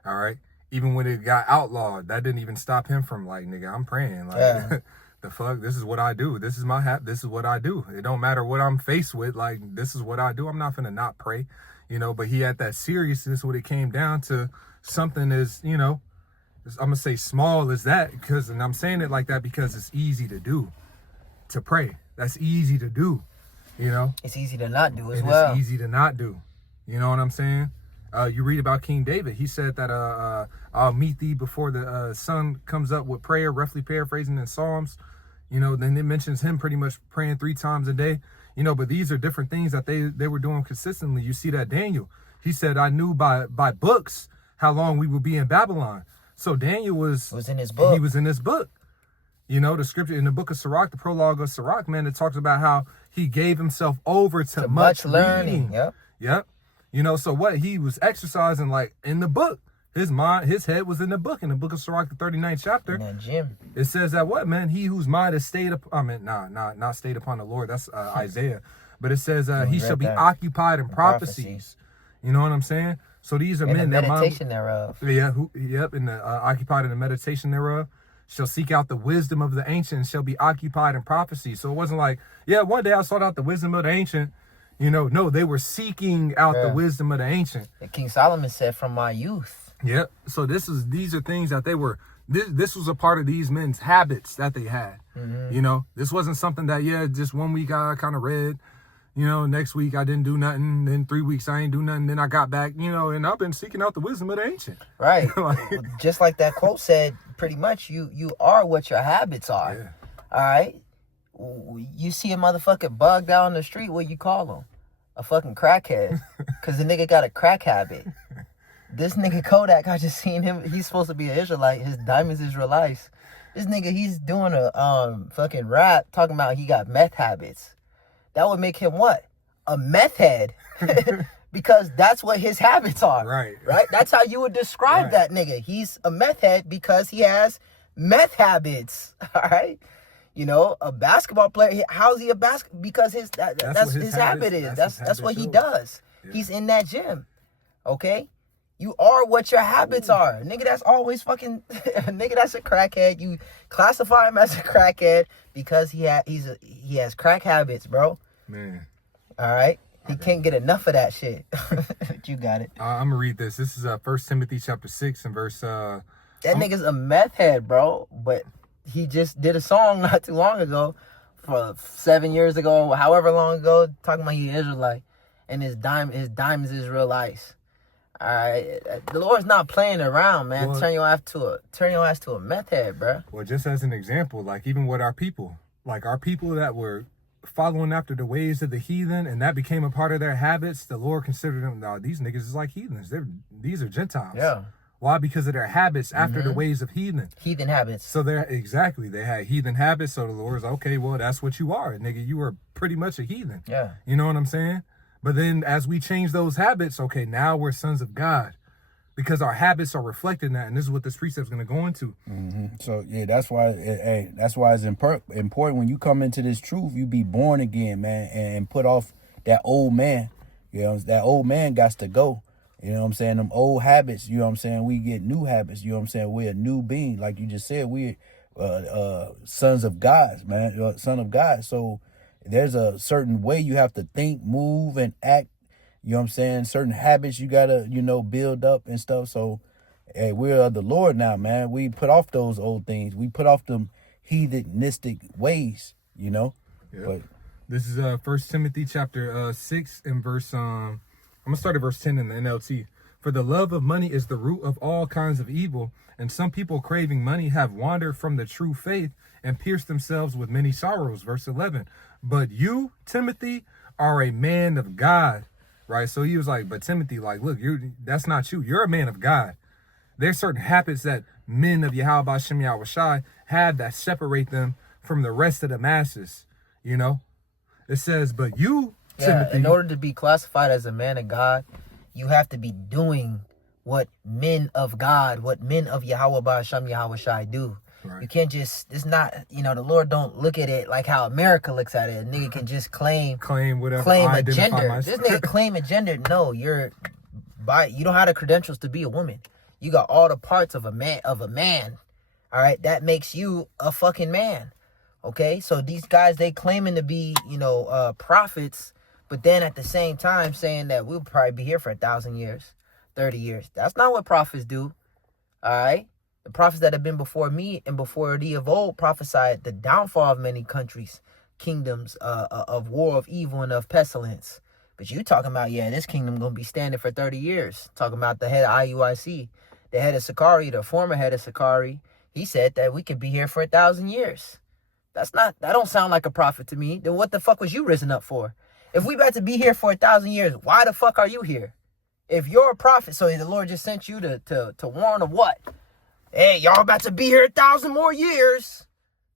All right. Even when it got outlawed, that didn't even stop him from nigga, I'm praying. The fuck, this is what I do. This is my this is what I do. It don't matter what I'm faced with. This is what I do. I'm not finna not pray, but he had that seriousness when it came down to something as, I'm gonna say small as that, and I'm saying it like that because it's easy to do, to pray. That's easy to do, It's easy to not do as well. It's easy to not do. You know what I'm saying? You read about King David. He said that I'll meet thee before the sun comes up with prayer, roughly paraphrasing in Psalms. Then it mentions him pretty much praying 3 times a day. But these are different things that they were doing consistently. You see that Daniel, he said, I knew by books how long we would be in Babylon. So Daniel was in his book. He was in his book. The scripture in the book of Sirach, the prologue of Sirach, man, it talks about how he gave himself over to much learning. Yep. So what? He was exercising in the book. His head was in the book of Sirach, the 39th chapter. In that gym. It says that what, man? He whose mind is stayed not stayed upon the Lord. That's Isaiah. But it says he shall be occupied in prophecies. You know what I'm saying? So these are men that meditation thereof. Yeah, and occupied in the meditation thereof. shall seek out the wisdom of the ancient and shall be occupied in prophecy. So it wasn't like, yeah, one day I sought out the wisdom of the ancient. No, they were seeking out the wisdom of the ancient. And King Solomon said, from my youth. Yep. So these are things that they were, this was a part of these men's habits that they had. This wasn't something that, just 1 week I kind of read, next week I didn't do nothing. Then 3 weeks I ain't do nothing. Then I got back, and I've been seeking out the wisdom of the ancient. Right. Just like that quote said, pretty much you are what your habits are. Yeah. All right. You see a motherfucker bugged out on the street, what you call him? A fucking crackhead. Because the nigga got a crack habit. This nigga Kodak, I just seen him. He's supposed to be an Israelite. His diamonds Israelites. This nigga, he's doing a fucking rap talking about he got meth habits. That would make him what? A meth head. Because that's what his habits are. Right. Right? That's how you would describe that nigga. He's a meth head because he has meth habits. All right? A basketball player, how's he a basketball? Because that's his habit is. That's what he does. Yeah. He's in that gym. Okay? You are what your habits are. A nigga that's always fucking a nigga that's a crackhead. You classify him as a crackhead because he has crack habits, bro. Man. All right? He can't get enough of that shit. You got it. I'm gonna read this. This is 1 Timothy chapter 6 and verse That nigga's a meth head, bro. But he just did a song not too long ago, for 7 years ago, however long ago, talking about he Israelite, and his diamonds is real ice. All right, the Lord's not playing around, man. Well, turn your ass to a meth head, bro. Well, just as an example, like even with our people that were following after the ways of the heathen, and that became a part of their habits, the Lord considered them. Now these niggas is like heathens. These are Gentiles. Yeah. Why? Because of their habits after the ways of heathen. Heathen habits. So they had heathen habits. So the Lord's okay, well, that's what you are. Nigga, you are pretty much a heathen. Yeah. You know what I'm saying? But then as we change those habits, okay, now we're sons of God. Because our habits are reflecting that. And this is what this precept's going to go into. So, yeah, that's why it's important when you come into this truth, you be born again, man, and put off that old man. That old man got to go. You know what I'm saying? Them old habits, you know what I'm saying? We get new habits, you know what I'm saying? We're a new being. Like you just said, we're sons of God, man, son of God. So there's a certain way you have to think, move, and act, you know what I'm saying? Certain habits you got to, build up and stuff. So hey, we're of the Lord now, man. We put off those old things. We put off them heathenistic ways, Yep. But this is 1 Timothy chapter 6 and verse I'm going to start at verse 10 in the NLT. For the love of money is the root of all kinds of evil, and some people craving money have wandered from the true faith and pierced themselves with many sorrows. Verse 11. But you, Timothy, are a man of God. Right? So he was like, but Timothy, like, look, that's not you. You're a man of God. There's certain habits that men of Yahweh Bashem Yahushai have that separate them from the rest of the masses. It says, but you, Timothy, in order to be classified as a man of God, you have to be doing what men of God, what men of Yahweh Ba'asham Yahushai do. Right. You can't just, it's not, the Lord don't look at it like how America looks at it. A nigga can just claim whatever, claim a gender. This nigga claim a gender. No, you don't have the credentials to be a woman. You got all the parts of a man. All right, that makes you a fucking man. Okay, so these guys, they claiming to be, prophets, but then at the same time saying that we'll probably be here for 1,000 years, 30 years. That's not what prophets do. All right. The prophets that have been before me and before thee of old prophesied the downfall of many countries, kingdoms, of war, of evil, and of pestilence. But you talking about, this kingdom going to be standing for 30 years. Talking about the head of IUIC, the head of Sakari, the former head of Sakari. He said that we could be here for 1,000 years. That don't sound like a prophet to me. Then what the fuck was you risen up for? If we about to be here for 1,000 years, why the fuck are you here? If you're a prophet, so the Lord just sent you to warn of what? Hey, y'all about to be here 1,000 more years.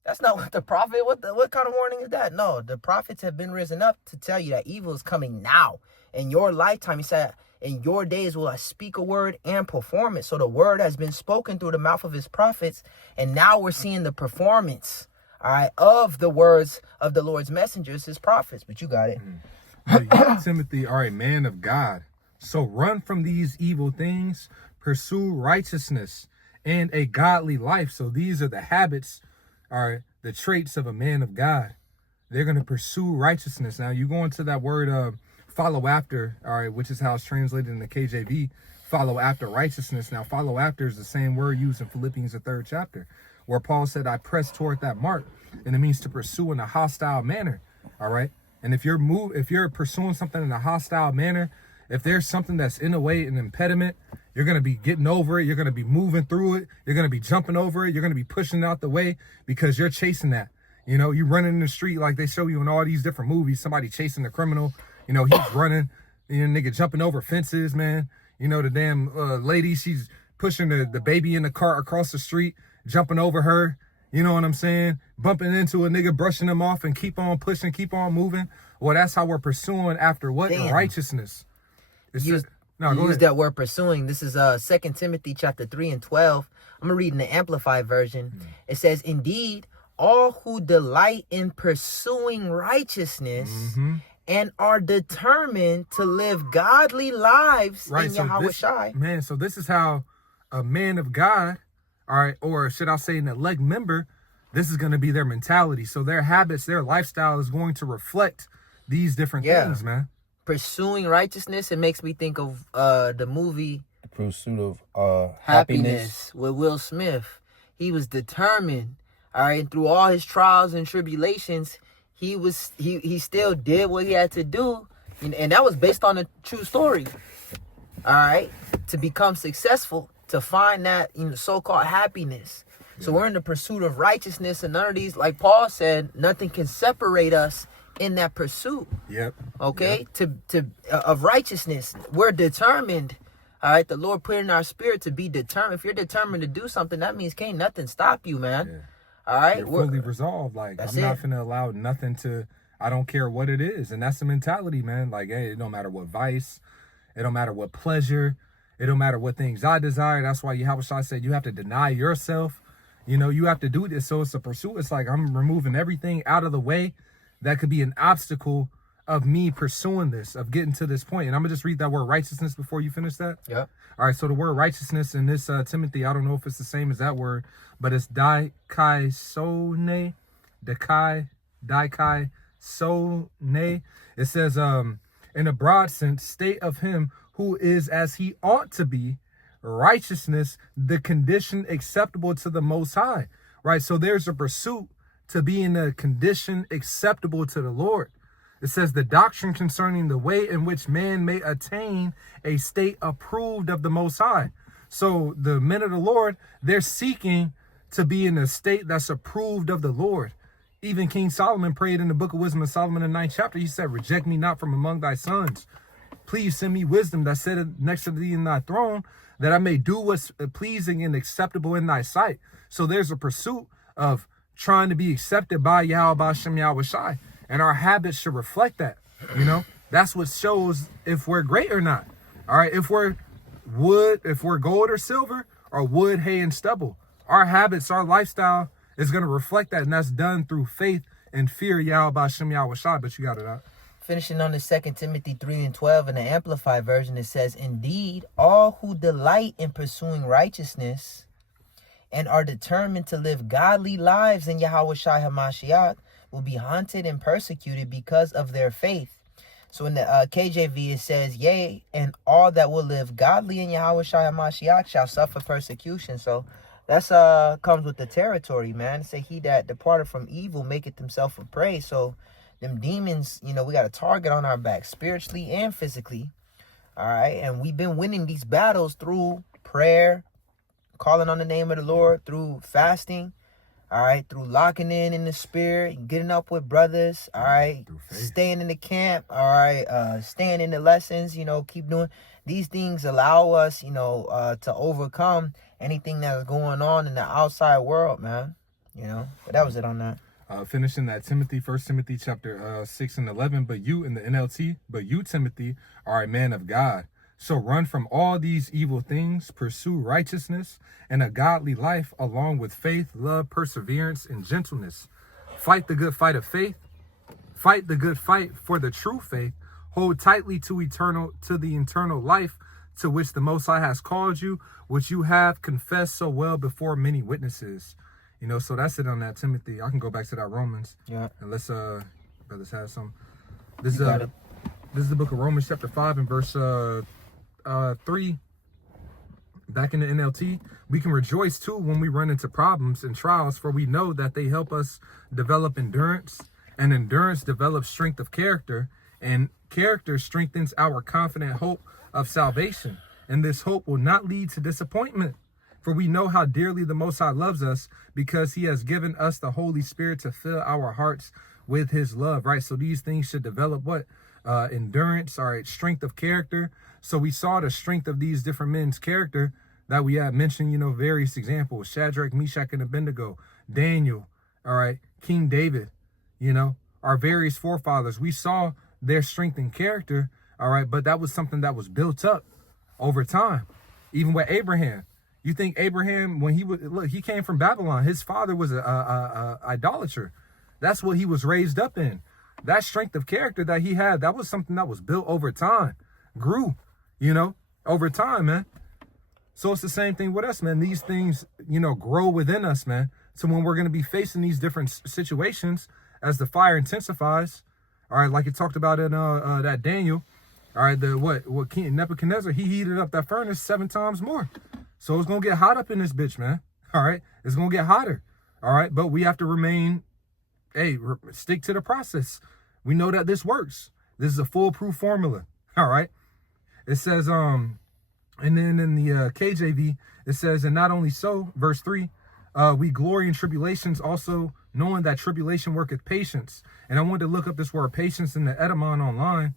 That's not what the prophet, what kind of warning is that? No, the prophets have been risen up to tell you that evil is coming now. In your lifetime, he said, in your days will I speak a word and perform it. So the word has been spoken through the mouth of his prophets. And now we're seeing the performance, all right, of the words of the Lord's messengers, his prophets. But you got it. You, Timothy, are a man of God. So run from these evil things, pursue righteousness, and a godly life. So these are the habits, are the traits of a man of God. They're going to pursue righteousness. Now you go into that word follow after, all right, which is how it's translated in the KJV, follow after righteousness. Now follow after is the same word used in Philippians, the 3rd chapter, where Paul said, I press toward that mark, and it means to pursue in a hostile manner. All right. And if you're pursuing something in a hostile manner, if there's something that's in a way, an impediment, you're going to be getting over it. You're going to be moving through it. You're going to be jumping over it. You're going to be pushing it out the way because you're chasing that. You know, you running in the street like they show you in all these different movies, somebody chasing the criminal, you know, he's running, you know, nigga jumping over fences, man. You know, the damn lady, she's pushing the baby in the cart across the street, jumping over her. You know what I'm saying? Bumping into a nigga, brushing him off and keep on pushing, keep on moving. Well, that's how we're pursuing after what? Damn. Righteousness. It's You just, no, go use ahead. that word pursuing. This is 2 Timothy chapter 3 and 12. I'm going to read in the Amplified version. It says, indeed, all who delight in pursuing righteousness and are determined to live godly lives in Yahweh Shai. Man, so this is how a man of God, all right, or should I say an elect member, this is going to be their mentality. So their habits, their lifestyle is going to reflect these different things, man. Pursuing righteousness, it makes me think of the movie The pursuit of happiness. with Will Smith. He was determined, all right, and through all his trials and tribulations, he still did what he had to do, and that was based on a true story, all right, to become successful, to find that, you know, so-called happiness. So we're in the pursuit of righteousness, and none of these, like Paul said, nothing can separate us in that pursuit. Yep. Okay, of righteousness. We're determined. All right, the Lord put in our spirit to be determined. If you're determined to do something, that means can't nothing stop you, man. Yeah. All right, You're fully resolved. Like, I'm not finna allow nothing to, I don't care what it is. And that's the mentality, man. Like, hey, it don't matter what vice, it don't matter what pleasure, it don't matter what things I desire. That's why Yahweh Shai said you have to deny yourself. You know, you have to do this. So it's a pursuit. It's like I'm removing everything out of the way that could be an obstacle of me pursuing this, of getting to this point. And I'm gonna just read that word righteousness before you finish that. Yeah. All right, so the word righteousness in this Timothy, I don't know if it's the same as that word, but it's dikaisone, dikaisone. It says, in a broad sense, state of him who is as he ought to be, righteousness, the condition acceptable to the Most High, right? So there's a pursuit to be in a condition acceptable to the Lord. It says the doctrine concerning the way in which man may attain a state approved of the Most High. So the men of the Lord, they're seeking to be in a state that's approved of the Lord. Even King Solomon prayed in the book of Wisdom of Solomon in the 9th chapter. He said, reject me not from among thy sons. Please send me wisdom that sitteth next to thee in thy throne, that I may do what's pleasing and acceptable in thy sight. So there's a pursuit of trying to be accepted by Yahweh Hashem Yahweh Shai. And our habits should reflect that, you know? That's what shows if we're great or not. All right, if we're wood, if we're gold or silver, or wood, hay, and stubble. Our habits, our lifestyle is going to reflect that, and that's done through faith and fear Yahweh Hashem Yahweh Shai. But you got it out. Finishing on the 2 Timothy 3 and 12 in the Amplified version, it says, indeed, all who delight in pursuing righteousness and are determined to live godly lives in Yahweh Shai HaMashiach will be hunted and persecuted because of their faith. So in the KJV it says, yea, and all that will live godly in Yahweh Shai HaMashiach shall suffer persecution. So that's comes with the territory, man. It say he that departed from evil maketh himself a prey. So them demons, you know, we got a target on our back spiritually and physically. All right, and we've been winning these battles through prayer, calling on the name of the Lord, through fasting. All right, through locking in the spirit, getting up with brothers, all right, staying in the camp, all right, staying in the lessons, you know, keep doing. These things allow us, you know, to overcome anything that's going on in the outside world, man, you know. But that was it on that. Finishing that Timothy, 1 Timothy chapter 6 and 11, but you in the NLT, but you, Timothy, are a man of God. So run from all these evil things, pursue righteousness and a godly life, along with faith, love, perseverance, and gentleness. Fight the good fight of faith. Fight the good fight for the true faith. Hold tightly to the eternal life, to which the Most High has called you, which you have confessed so well before many witnesses. You know, so that's it on that, Timothy. I can go back to that Romans. Yeah. And let's brothers have some. This is the book of Romans chapter 5 and verse 3. Back in the NLT, we can rejoice too when we run into problems and trials, for we know that they help us develop endurance, and endurance develops strength of character, and character strengthens our confident hope of salvation. And this hope will not lead to disappointment, for we know how dearly the Most High loves us, because he has given us the Holy Spirit to fill our hearts with his love, right? So these things should develop what? Endurance, all right, strength of character. So we saw the strength of these different men's character that we had mentioned, you know, various examples: Shadrach, Meshach, and Abednego, Daniel, all right, King David, you know, our various forefathers. We saw their strength and character, all right, but that was something that was built up over time. Even with Abraham, you think Abraham, when he came from Babylon, his father was a idolater. That's what he was raised up in. That strength of character that he had, that was something that was built over time, grew, you know, over time, man. So it's the same thing with us, man. These things, you know, grow within us, man. So when we're going to be facing these different situations, as the fire intensifies, all right, like it talked about in that Daniel, all right, what King Nebuchadnezzar, he heated up that furnace 7 times more. So it's going to get hot up in this bitch, man. All right, it's going to get hotter. All right, but we have to remain, stick to the process. We know that this works. This is a foolproof formula. All right. It says, and then in the KJV, it says, and not only so, verse 3, we glory in tribulations, also knowing that tribulation worketh patience. And I wanted to look up this word patience in the Edamon online.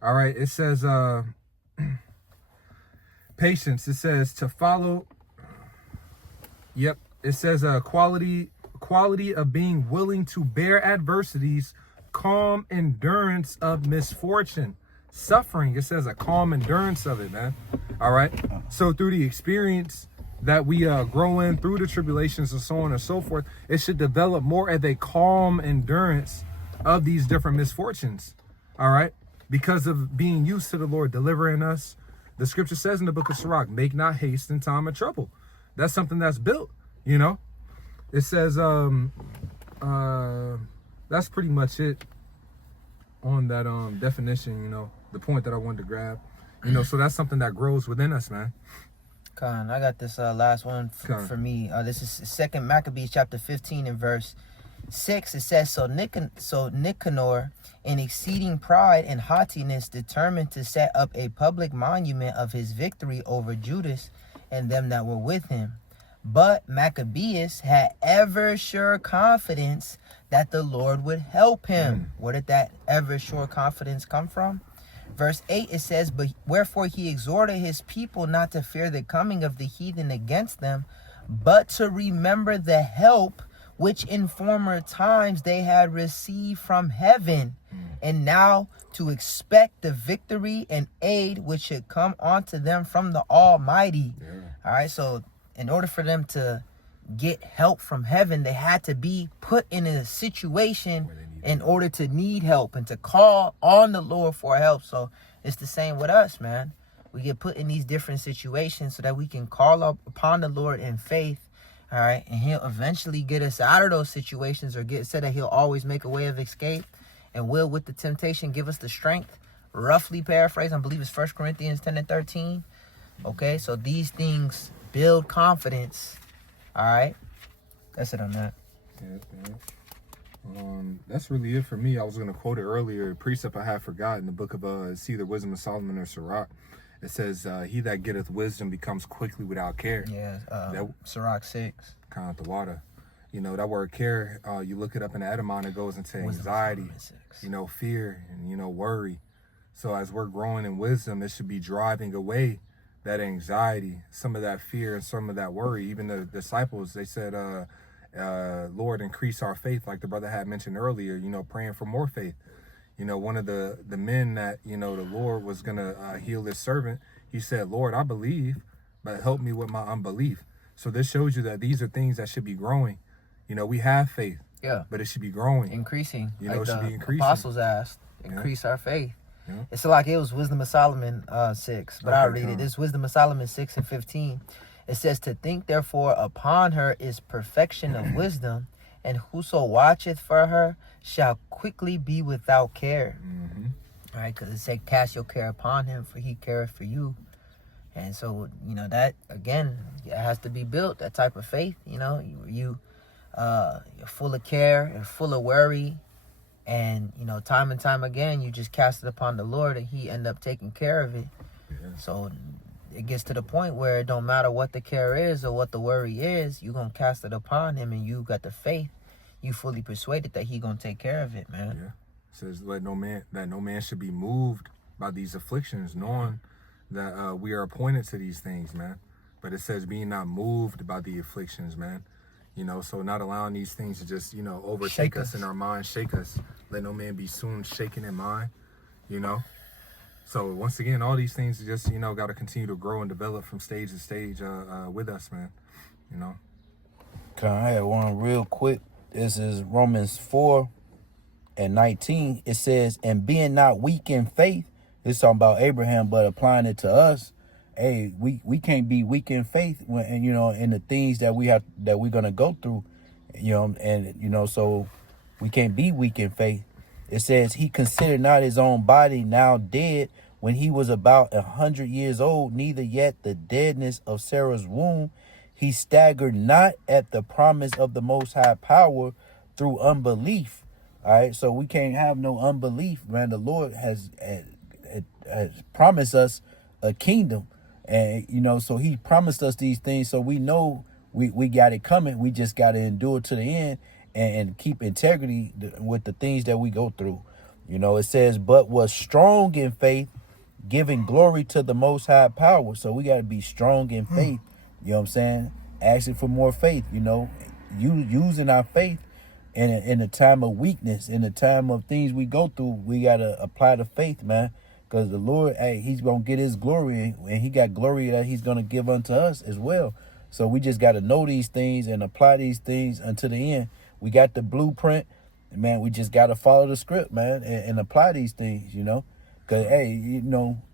All right. It says, patience. It says to follow. Yep. It says quality of being willing to bear adversities, calm endurance of misfortune, suffering. It says a calm endurance of it, man. All right. So through the experience that we grow in, through the tribulations and so on and so forth, it should develop more of a calm endurance of these different misfortunes. All right. Because of being used to the Lord delivering us. The scripture says in the book of Sirach, make not haste in time of trouble. That's something that's built, you know. It says, that's pretty much it on that definition, you know, the point that I wanted to grab, you know. So that's something that grows within us, man. Con, I got this last one for me. This is 2 Maccabees chapter 15 and verse 6. It says, so Nicanor, in exceeding pride and haughtiness, determined to set up a public monument of his victory over Judas and them that were with him. But Maccabeus had ever sure confidence that the Lord would help him. Where did that ever sure confidence come from? Verse 8, it says, but wherefore he exhorted his people not to fear the coming of the heathen against them, but to remember the help which in former times they had received from heaven, and now to expect the victory and aid which should come unto them from the Almighty. All right, so in order for them to get help from heaven, they had to be put in a situation in order to need help and to call on the Lord for help. So it's the same with us, man. We get put in these different situations so that we can call up upon the Lord in faith. All right. And he'll eventually get us out of those situations, or said that he'll always make a way of escape, and will with the temptation give us the strength. Roughly paraphrase, I believe it's 1 Corinthians 10 and 13. Okay. So these things build confidence. All right. That's it on that. That's really it for me. I was going to quote it earlier. A precept I had forgotten, the book of it's either Wisdom of Solomon or Sirach. It says, he that getteth wisdom becomes quickly without care. Yeah, Sirach 6. Count the water. You know, that word care, you look it up in the Edamon, it goes into anxiety, you know, fear, and, you know, worry. So as we're growing in wisdom, it should be driving away that anxiety, some of that fear, and some of that worry. Even the disciples, they said, Lord, increase our faith, like the brother had mentioned earlier, you know, praying for more faith. You know, one of the men that, you know, the Lord was going to heal his servant, he said, Lord, I believe, but help me with my unbelief. So this shows you that these are things that should be growing. You know, we have faith, but it should be growing. Increasing. You know, like it should the be increasing. Apostles asked, increase our faith. It's like it was Wisdom of Solomon 6, but I'll read it. It's Wisdom of Solomon 6 and 15. It says, to think therefore upon her is perfection of wisdom, and whoso watcheth for her shall quickly be without care. All right, because it said, cast your care upon him, for he careth for you. And so, that, again, it has to be built, that type of faith. You're full of care and full of worry. And, time and time again, you just cast it upon the Lord, and he end up taking care of it. Yeah. So it gets to the point where it don't matter what the care is or what the worry is, you're going to cast it upon him, and you got the faith. You fully persuaded that he going to take care of it, man. Yeah. It says, that no man should be moved by these afflictions, knowing that we are appointed to these things, man. But it says being not moved by the afflictions, man. So not allowing these things to just, overtake us in our mind, shake us. Let no man be soon shaken in mind, So once again, all these things just, got to continue to grow and develop from stage to stage with us, man, Okay, I have one real quick. This is Romans 4:19. It says, and being not weak in faith, it's talking about Abraham, but applying it to us. Hey, we can't be weak in faith when, in the things that we're gonna go through, so we can't be weak in faith. It says he considered not his own body now dead when he was about 100 years old, neither yet the deadness of Sarah's womb. He staggered not at the promise of the Most High Power through unbelief. All right, so we can't have no unbelief, man. The Lord has promised us a kingdom. And, so he promised us these things. So we know we got it coming. We just got to endure to the end and keep integrity with the things that we go through. It says, but was strong in faith, giving glory to the Most High Power. So we got to be strong in faith. You know what I'm saying? Asking for more faith, using our faith in a time of weakness, in a time of things we go through. We got to apply the faith, man. Because the Lord, he's going to get his glory, and he got glory that he's going to give unto us as well. So we just got to know these things and apply these things until the end. We got the blueprint, man. We just got to follow the script, man, and apply these things, Because,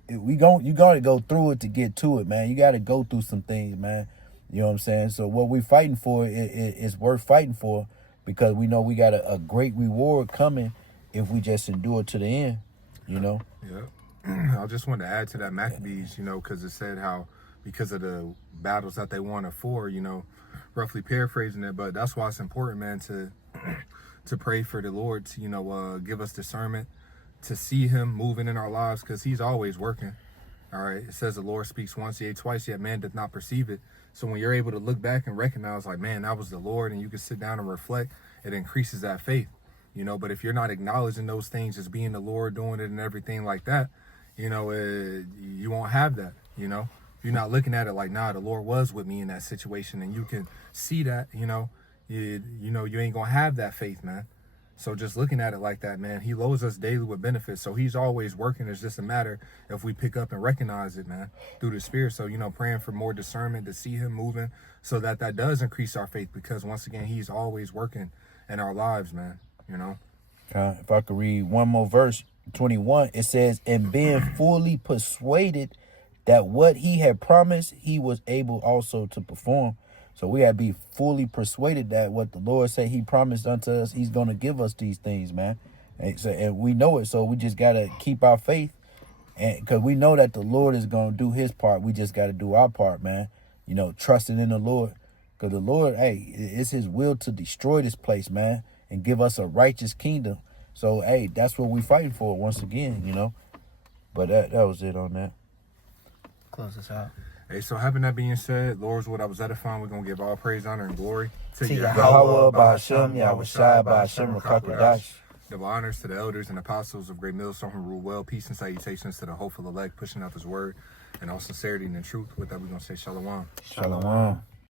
you got to go through it to get to it, man. You got to go through some things, man. You know what I'm saying? So what we fighting for is worth fighting for, because we know we got a great reward coming if we just endure to the end, Yeah. I just wanted to add to that Maccabees, because it said how because of the battles that they won or for, roughly paraphrasing it. But that's why it's important, man, to pray for the Lord to, give us discernment, to see him moving in our lives, because he's always working. All right. It says the Lord speaks once, yea, twice, yet man doth not perceive it. So when you're able to look back and recognize, like, man, that was the Lord, and you can sit down and reflect, it increases that faith, But if you're not acknowledging those things as being the Lord doing it and everything like that, you won't have that, If you're not looking at it like, nah, the Lord was with me in that situation, and you can see that, you ain't gonna have that faith, man. So just looking at it like that, man, he loads us daily with benefits. So he's always working. It's just a matter if we pick up and recognize it, man, through the Spirit. So, praying for more discernment to see him moving so that does increase our faith, because once again, he's always working in our lives, man, If I could read one more verse, 21, it says, and being fully persuaded that what he had promised, he was able also to perform. So we got to be fully persuaded that what the Lord said he promised unto us, he's going to give us these things, man. And we know it. So we just got to keep our faith, and because we know that the Lord is going to do his part. We just got to do our part, man. Trusting in the Lord, because the Lord, it's his will to destroy this place, man, and give us a righteous kingdom. So, that's what we fighting for once again, But that was it on that. Close us out. Hey, so having that being said, Lord's what I was edifying, we're going to give all praise, honor, and glory to Yahweh, Ba'Hashem, Yahushai, Ba'Hashem, Rakakadash. Double honors to the elders and apostles of Great Millstone who rule well. Peace and salutations to the hopeful elect, pushing out his word in all sincerity and in truth. With that, we're going to say shalom. Shalom.